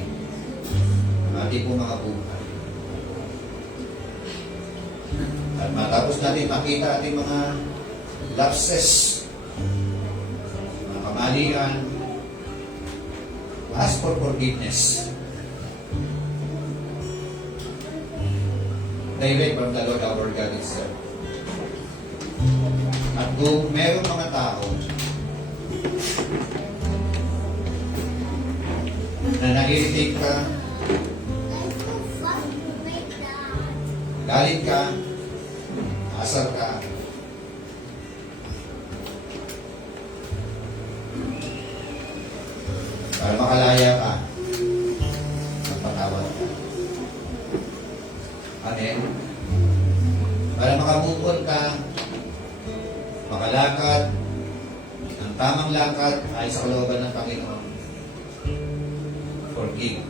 ang ating po mga buhay. At matapos natin makita ating mga lapses, mga kamalian, ask for forgiveness. Direct from the Lord our God itself. At kung meron mga tao na nag-irritate ka, galit ka, asar ka, para makalaya ka, magpatawad ka. Amen? Para makamukon ka, makalakad, ang tamang lakad ay sa kalooban ng Panginoon. Forgive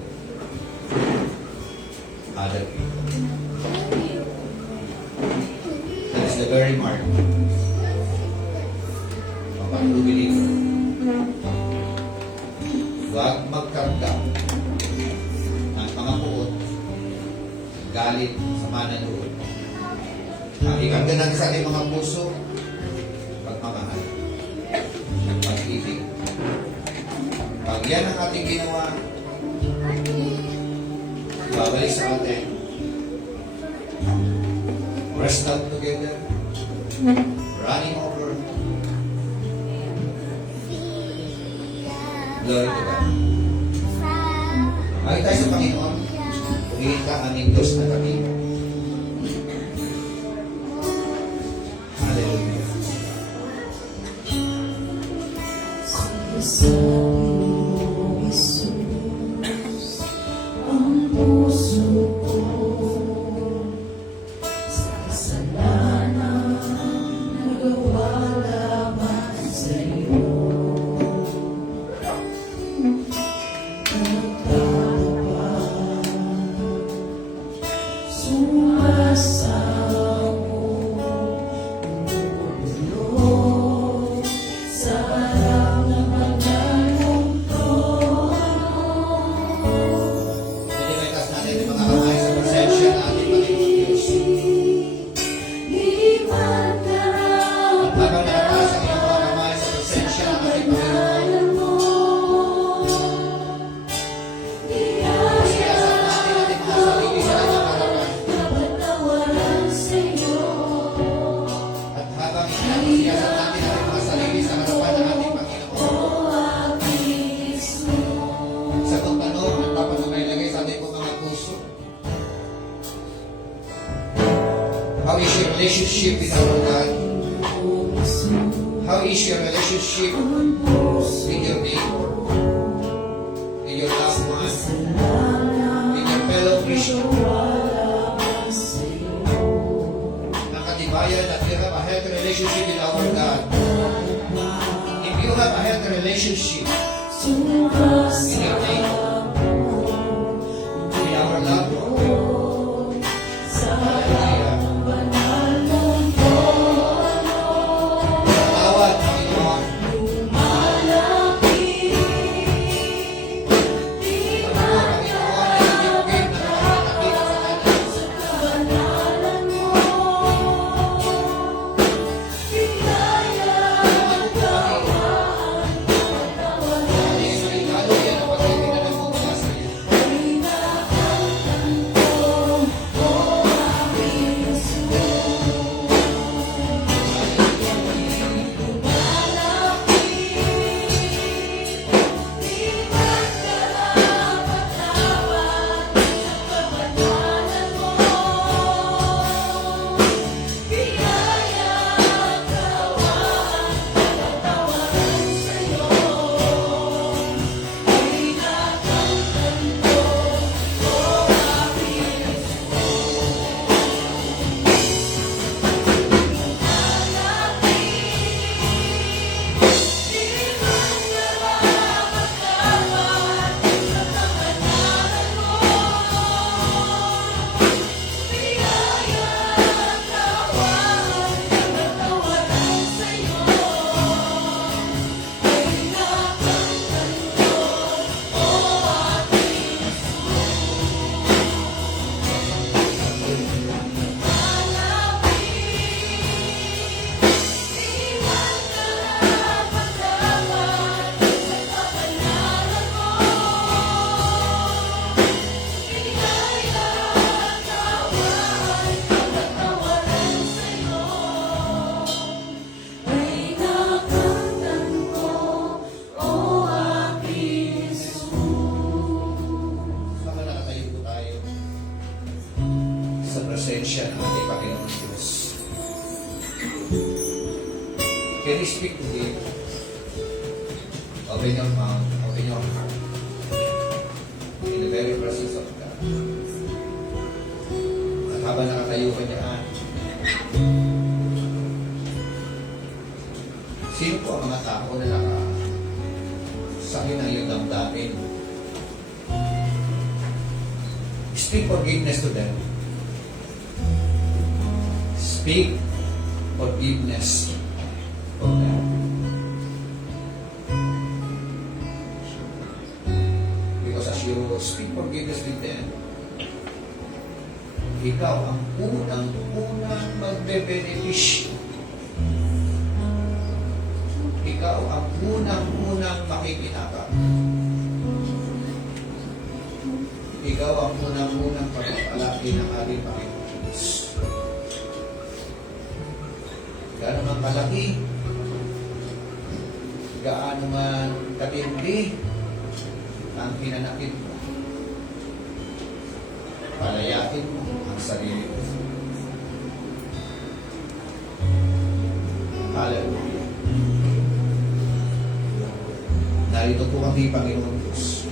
other people. That is the very mark of a true believer. Huwag magkarga ng mga puot, galit, sama ng loob. Ang ikarga natin sa ating mga puso, pagmamahal, pag-ibig. Pag yan ang ating ginawa, babalik sa atin. Rest out together, running over. Glory to God. Ay tayo sa Panginoon, pumingin ka aming Diyos na kami. Hallelujah. Pinilitas natin yung mga kamay sa presensya na ating Panginoon Diyos. At habang nalakas ang iyong mga kamay sa presensya ng ating Panginoon, siyasat natin ating mga sarili sa kanyang harapan. At habang siyasat natin ating mga sarili sa harapan ng ating Panginoon, sagot tanong at dapat na may lagay sa ating mga puso. How is your relationship with our God? How is your relationship with your neighbor, with your loved one, with your fellow Christian? Nakatibayan that you have a healthy relationship with our God. If you have a healthy relationship with your neighbor, with our loved one, hallelujah. Tawad, Panginoon. Panginoon, ay higit na nakakakita sa kanya. Open your mouth, open your heart. In the very presence of God. At habang nakatayo ka dyan, sino po ang mga tao na nakasakit ng iyong damdamin? Speak forgiveness to them. Speak forgiveness for them. Because as you speak forgiveness with them, ikaw ang unang magbe-beneficio. Ikaw ang unang makikinabang. Ikaw ang unang pagpapalaki ng ating Panginoon Diyos. Gaano man kalaki, gaano man katindi ang pinanakit mo, palayakin mo ang sarili mo. Hallelujah. Narito po kami, Panginoon Diyos.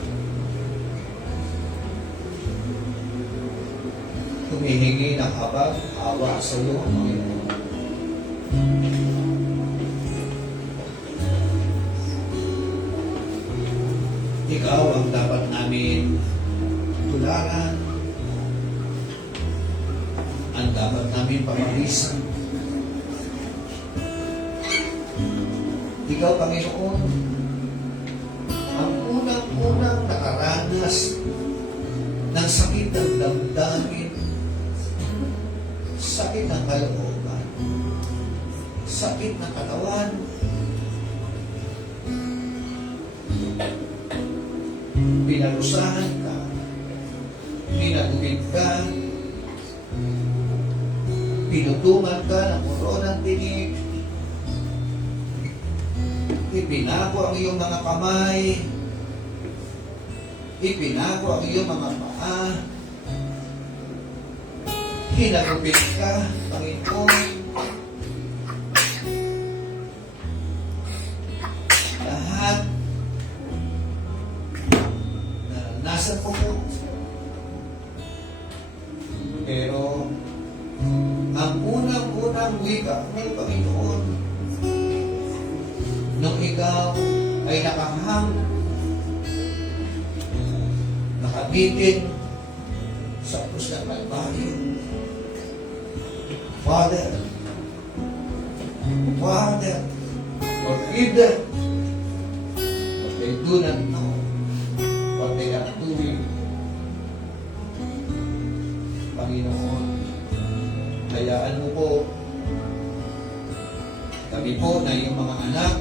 Humihingi ng habag, awa sa iyo, Panginoon. Ikaw ang dapat namin tularan, ang dapat namin pamalisan. Ikaw, Panginoon, ang unang nakaranas ng sakit ng damdamin, sakit ng kalooban, sakit ng katawan, pinalusahan ka, pinagupit ka, pinutungan ka ng uro ng tinig, ipinago ang iyong mga kamay, ipinago ang iyong mga paa, hinagupit ka, Panginoon. Lahat naranasan ko po. Pero ang unang wika ng Panginoon, nung ikaw ay nakabitin sa krus ng Kalbaryo, Father, forgive them, for they do not know what they are doing. Panginoon, hayaan mo po kami po na iyong mga anak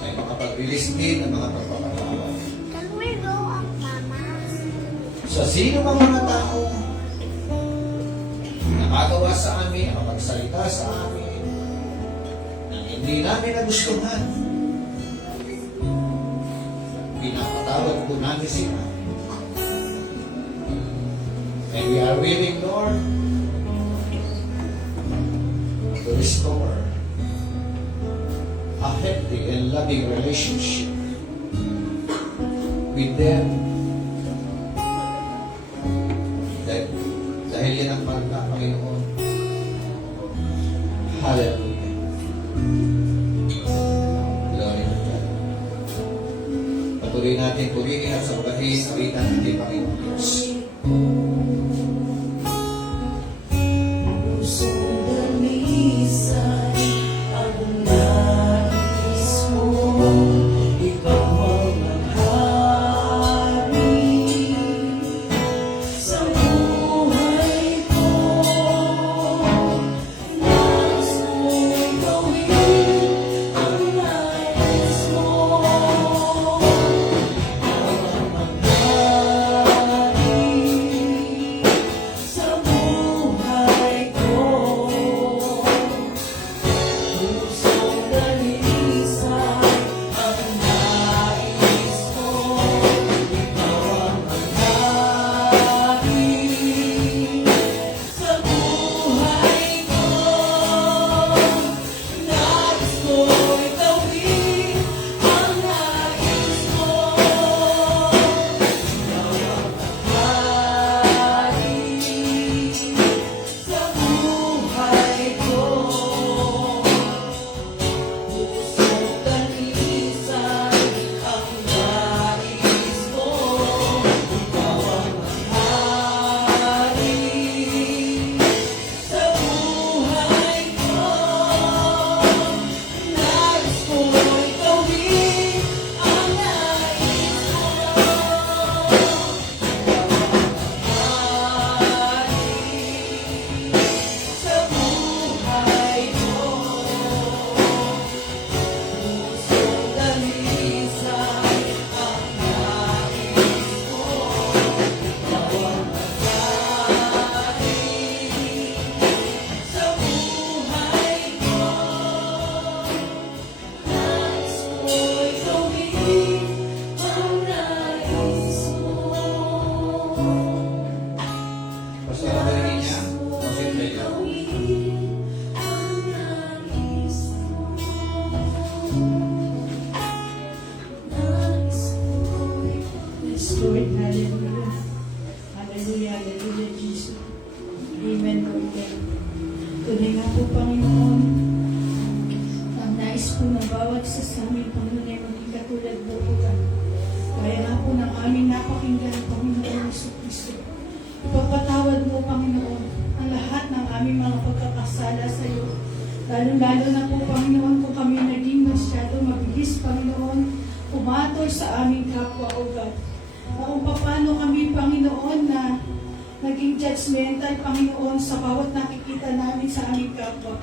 ay makapag-release din ng mga pagpapatawad. Can we go up, Mama? Sa sino mang mga tao nakagawa sa amin, nakapagsalita sa amin, na hindi namin nagustuhan, pinapatawad po namin sila. And we are willing, Lord, to restore a healthy and loving relationship with them. Dahil yan ang Panginoon. Hallelujah. Glory to God. Patuloy natin purihin at sabahin ang awitan ng ating Panginoon Diyos. nais po ng bawat isa sa amin, Panginoon, ay maging katulad po po kami. Kaya nga po ng aming napakinggan, Panginoon Jesucristo. Ipagpatawad mo, Panginoon, ang lahat ng aming mga pagkakasala sa iyo. Lalo-lalo na po, Panginoon, kung kami naging masyado mabilis, Panginoon, pumatol sa aming kapwa, O God. Na kung paano kami, Panginoon, na naging judgmental, Panginoon, sa bawat nakikita namin sa aming kapwa.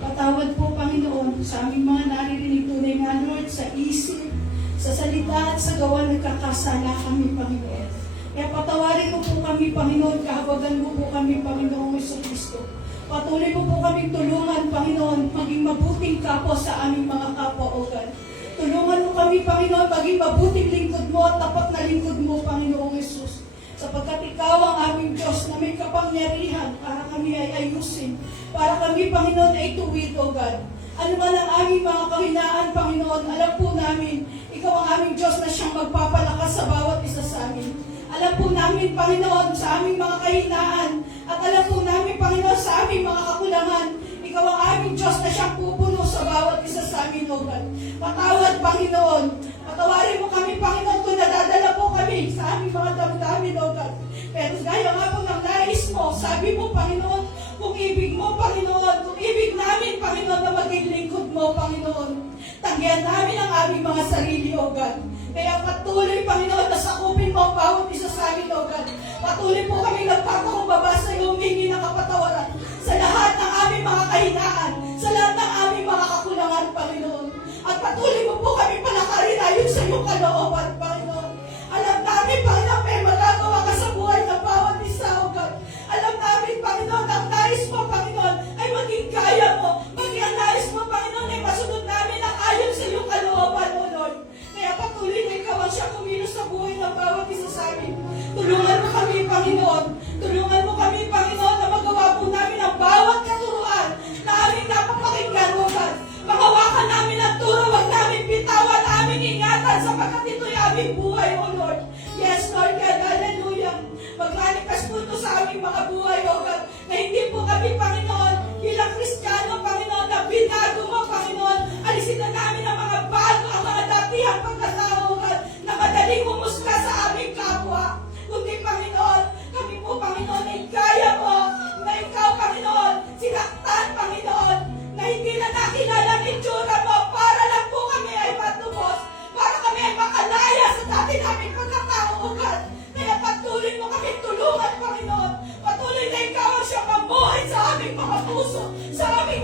Patawad po, Panginoon, sa aming mga naririnig tunay nga, Lord, sa isip, sa salita at sa gawa, nagkakasala kami, Panginoon. Kaya patawarin mo po kami, Panginoon, kahabagan mo po kami, Panginoong Jesucristo. Patuloy mo po kami tulungan, Panginoon, maging mabuting kapwa sa aming mga kapwa, O God. Tulungan mo kami, Panginoon, maging mabuting lingkod mo at tapat na lingkod mo, Panginoong Jesus. Sapagkat ikaw ang aming Diyos na may kapangyarihan para kami ay ayusin, para kami, Panginoon, ay tuwid, O God. Ano man ang aming mga kahinaan, Panginoon, alam po namin, ikaw ang aming Diyos na siyang magpapalakas sa bawat isa sa amin. Alam po namin, Panginoon, sa aming mga kahinaan, at alam po namin, Panginoon, sa aming mga kakulangan, ikaw ang aming Diyos na siyang pupuno sa bawat isa sa amin, O God. Patawad, Panginoon. Patawarin mo kami, Panginoon, kung nadadala po kami sa aming mga damdamin, O God. Pero gaya nga po ng nais mo, sabi mo, Panginoon, kung ibig mo, Panginoon, kung ibig namin, Panginoon, na maging lingkod mo, Panginoon, tanggihan namin ang aming mga sarili, O God. Kaya patuloy, Panginoon, na sakupin mo ang bawat isa sa amin, O God. Patuloy po kami nagpapakumbaba sa iyo, humingi ng kapatawaran sa lahat ng aming mga kahinaan, sa lahat ng aming mga kakulangan, Panginoon. At patuloy mo po kami palakarin ayon sa iyong kalooban, Panginoon. Alam namin, Panginoon, may magagawa ka sa buhay ng bawat isa, O God. Alam namin, Panginoon, ang nais mo, Panginoon, ay maging kaya mo. Maging ang nais mo, Panginoon, ay masunod namin ang ayon sa iyong kalooban, O Lord. Kaya patuloy na ikaw ang siyang kumilos sa buhay ng bawat isa sa amin. Tulungan mo kami, Panginoon. Tulungan mo kami, Panginoon, na magawa po namin ang bawat katuruan na aming napapakinggan, O God. Pakawakan namin ang turo, wag namin bitawan, aming ingatan sapagkat ito'y aming buhay, O Lord. Yes, Lord God, hallelujah. Mag-manifest po ito sa aming mga buhay, O God, na hindi po kami, Panginoon, bilang Kristiyano, Panginoon, na binago mo, Panginoon. Alisin na namin ang mga bago, ang mga datihang pagkatao, O God, na madaling umusga sa aming kapwa. Kundi, Panginoon, kami po, Panginoon, ay kaya mo na ikaw, Panginoon, sinaktan, Panginoon, na hindi na nakilala ang itsura mo para lang po kami ay matubos, para kami ay makalaya sa dati naming pagkatao, O God. Kaya patuloy mo kami tulungan, Panginoon. Patuloy na ikaw ang siyang mamuhay sa aming mga puso, sa aming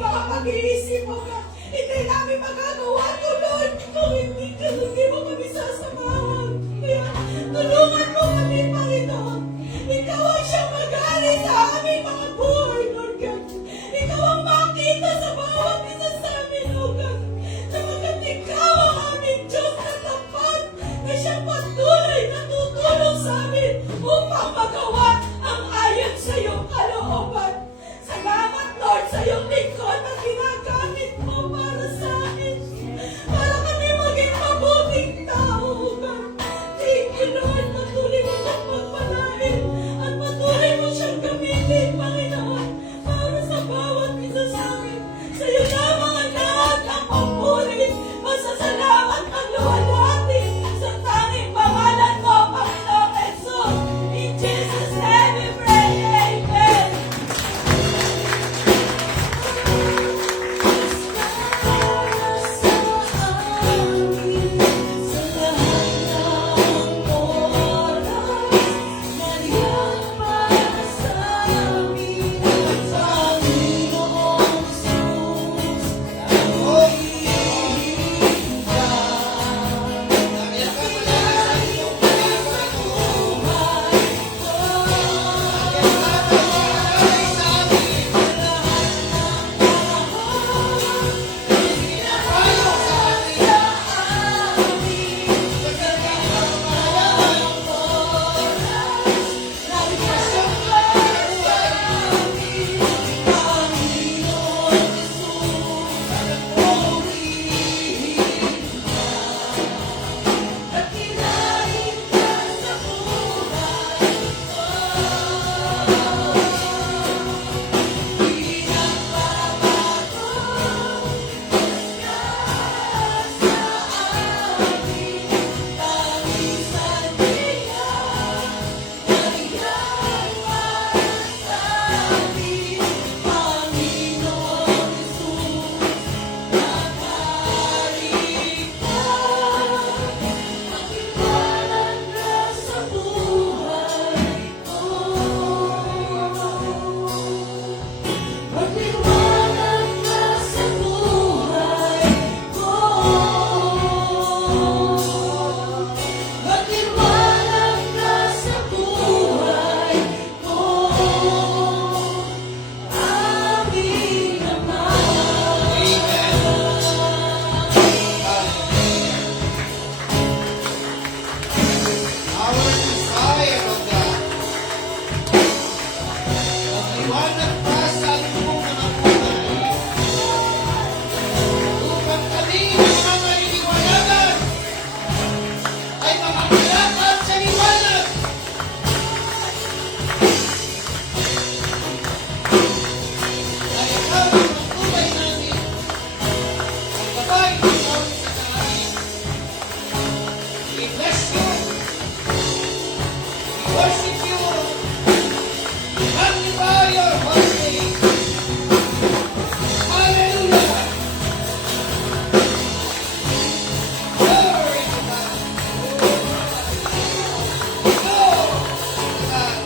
Panginoon sa amin. We bless you. We worship you. We magnify your holy name. Hallelujah. Glory to God. Glory to God.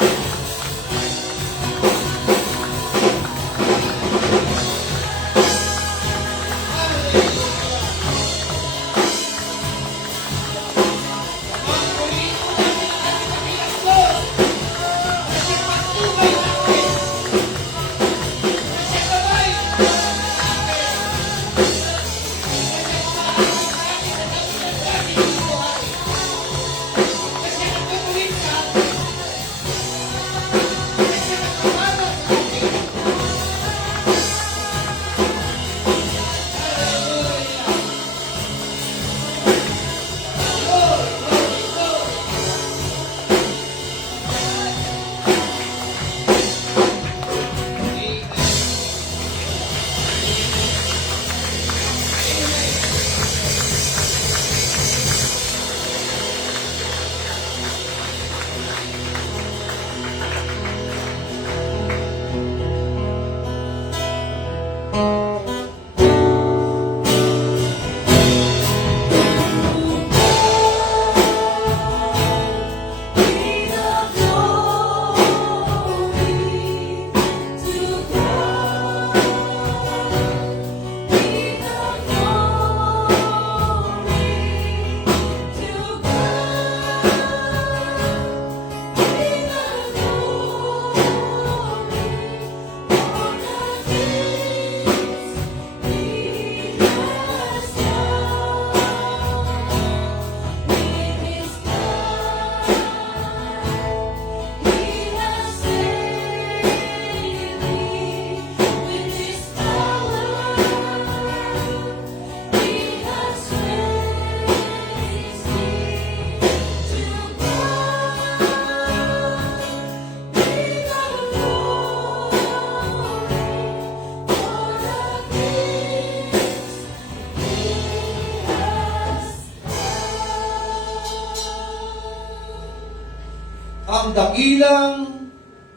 Ang dakilang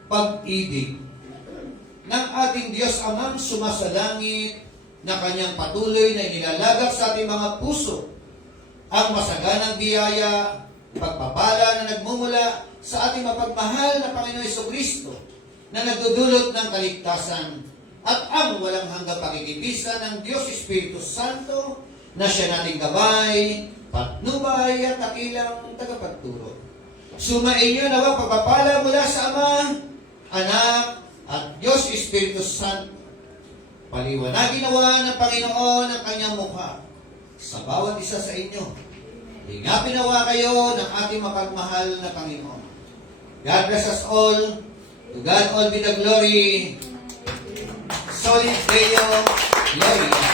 pag-ibig ng ating Diyos Amang sumasalangit na kanyang patuloy na inilalagak sa ating mga puso ang masaganang biyaya, pagpapala na nagmumula sa ating mapagmahal na Panginoon Jesucristo na nagdudulot ng kaligtasan at ang walang hanggang pakikipisan ng Diyos Espiritu Santo na siya nating gabay, patnubay at dakilang tagapagturo. Sumainyo nawa pagpapala mula sa Ama, Anak, at Diyos Espiritu Santo. Paliwanagin nawa ng Panginoon ang kanyang mukha sa bawat isa sa inyo. Hingapin nawa kayo ng ating mapagmahal na Panginoon. God bless us all. To God all be the glory. Solid Deo Gloria.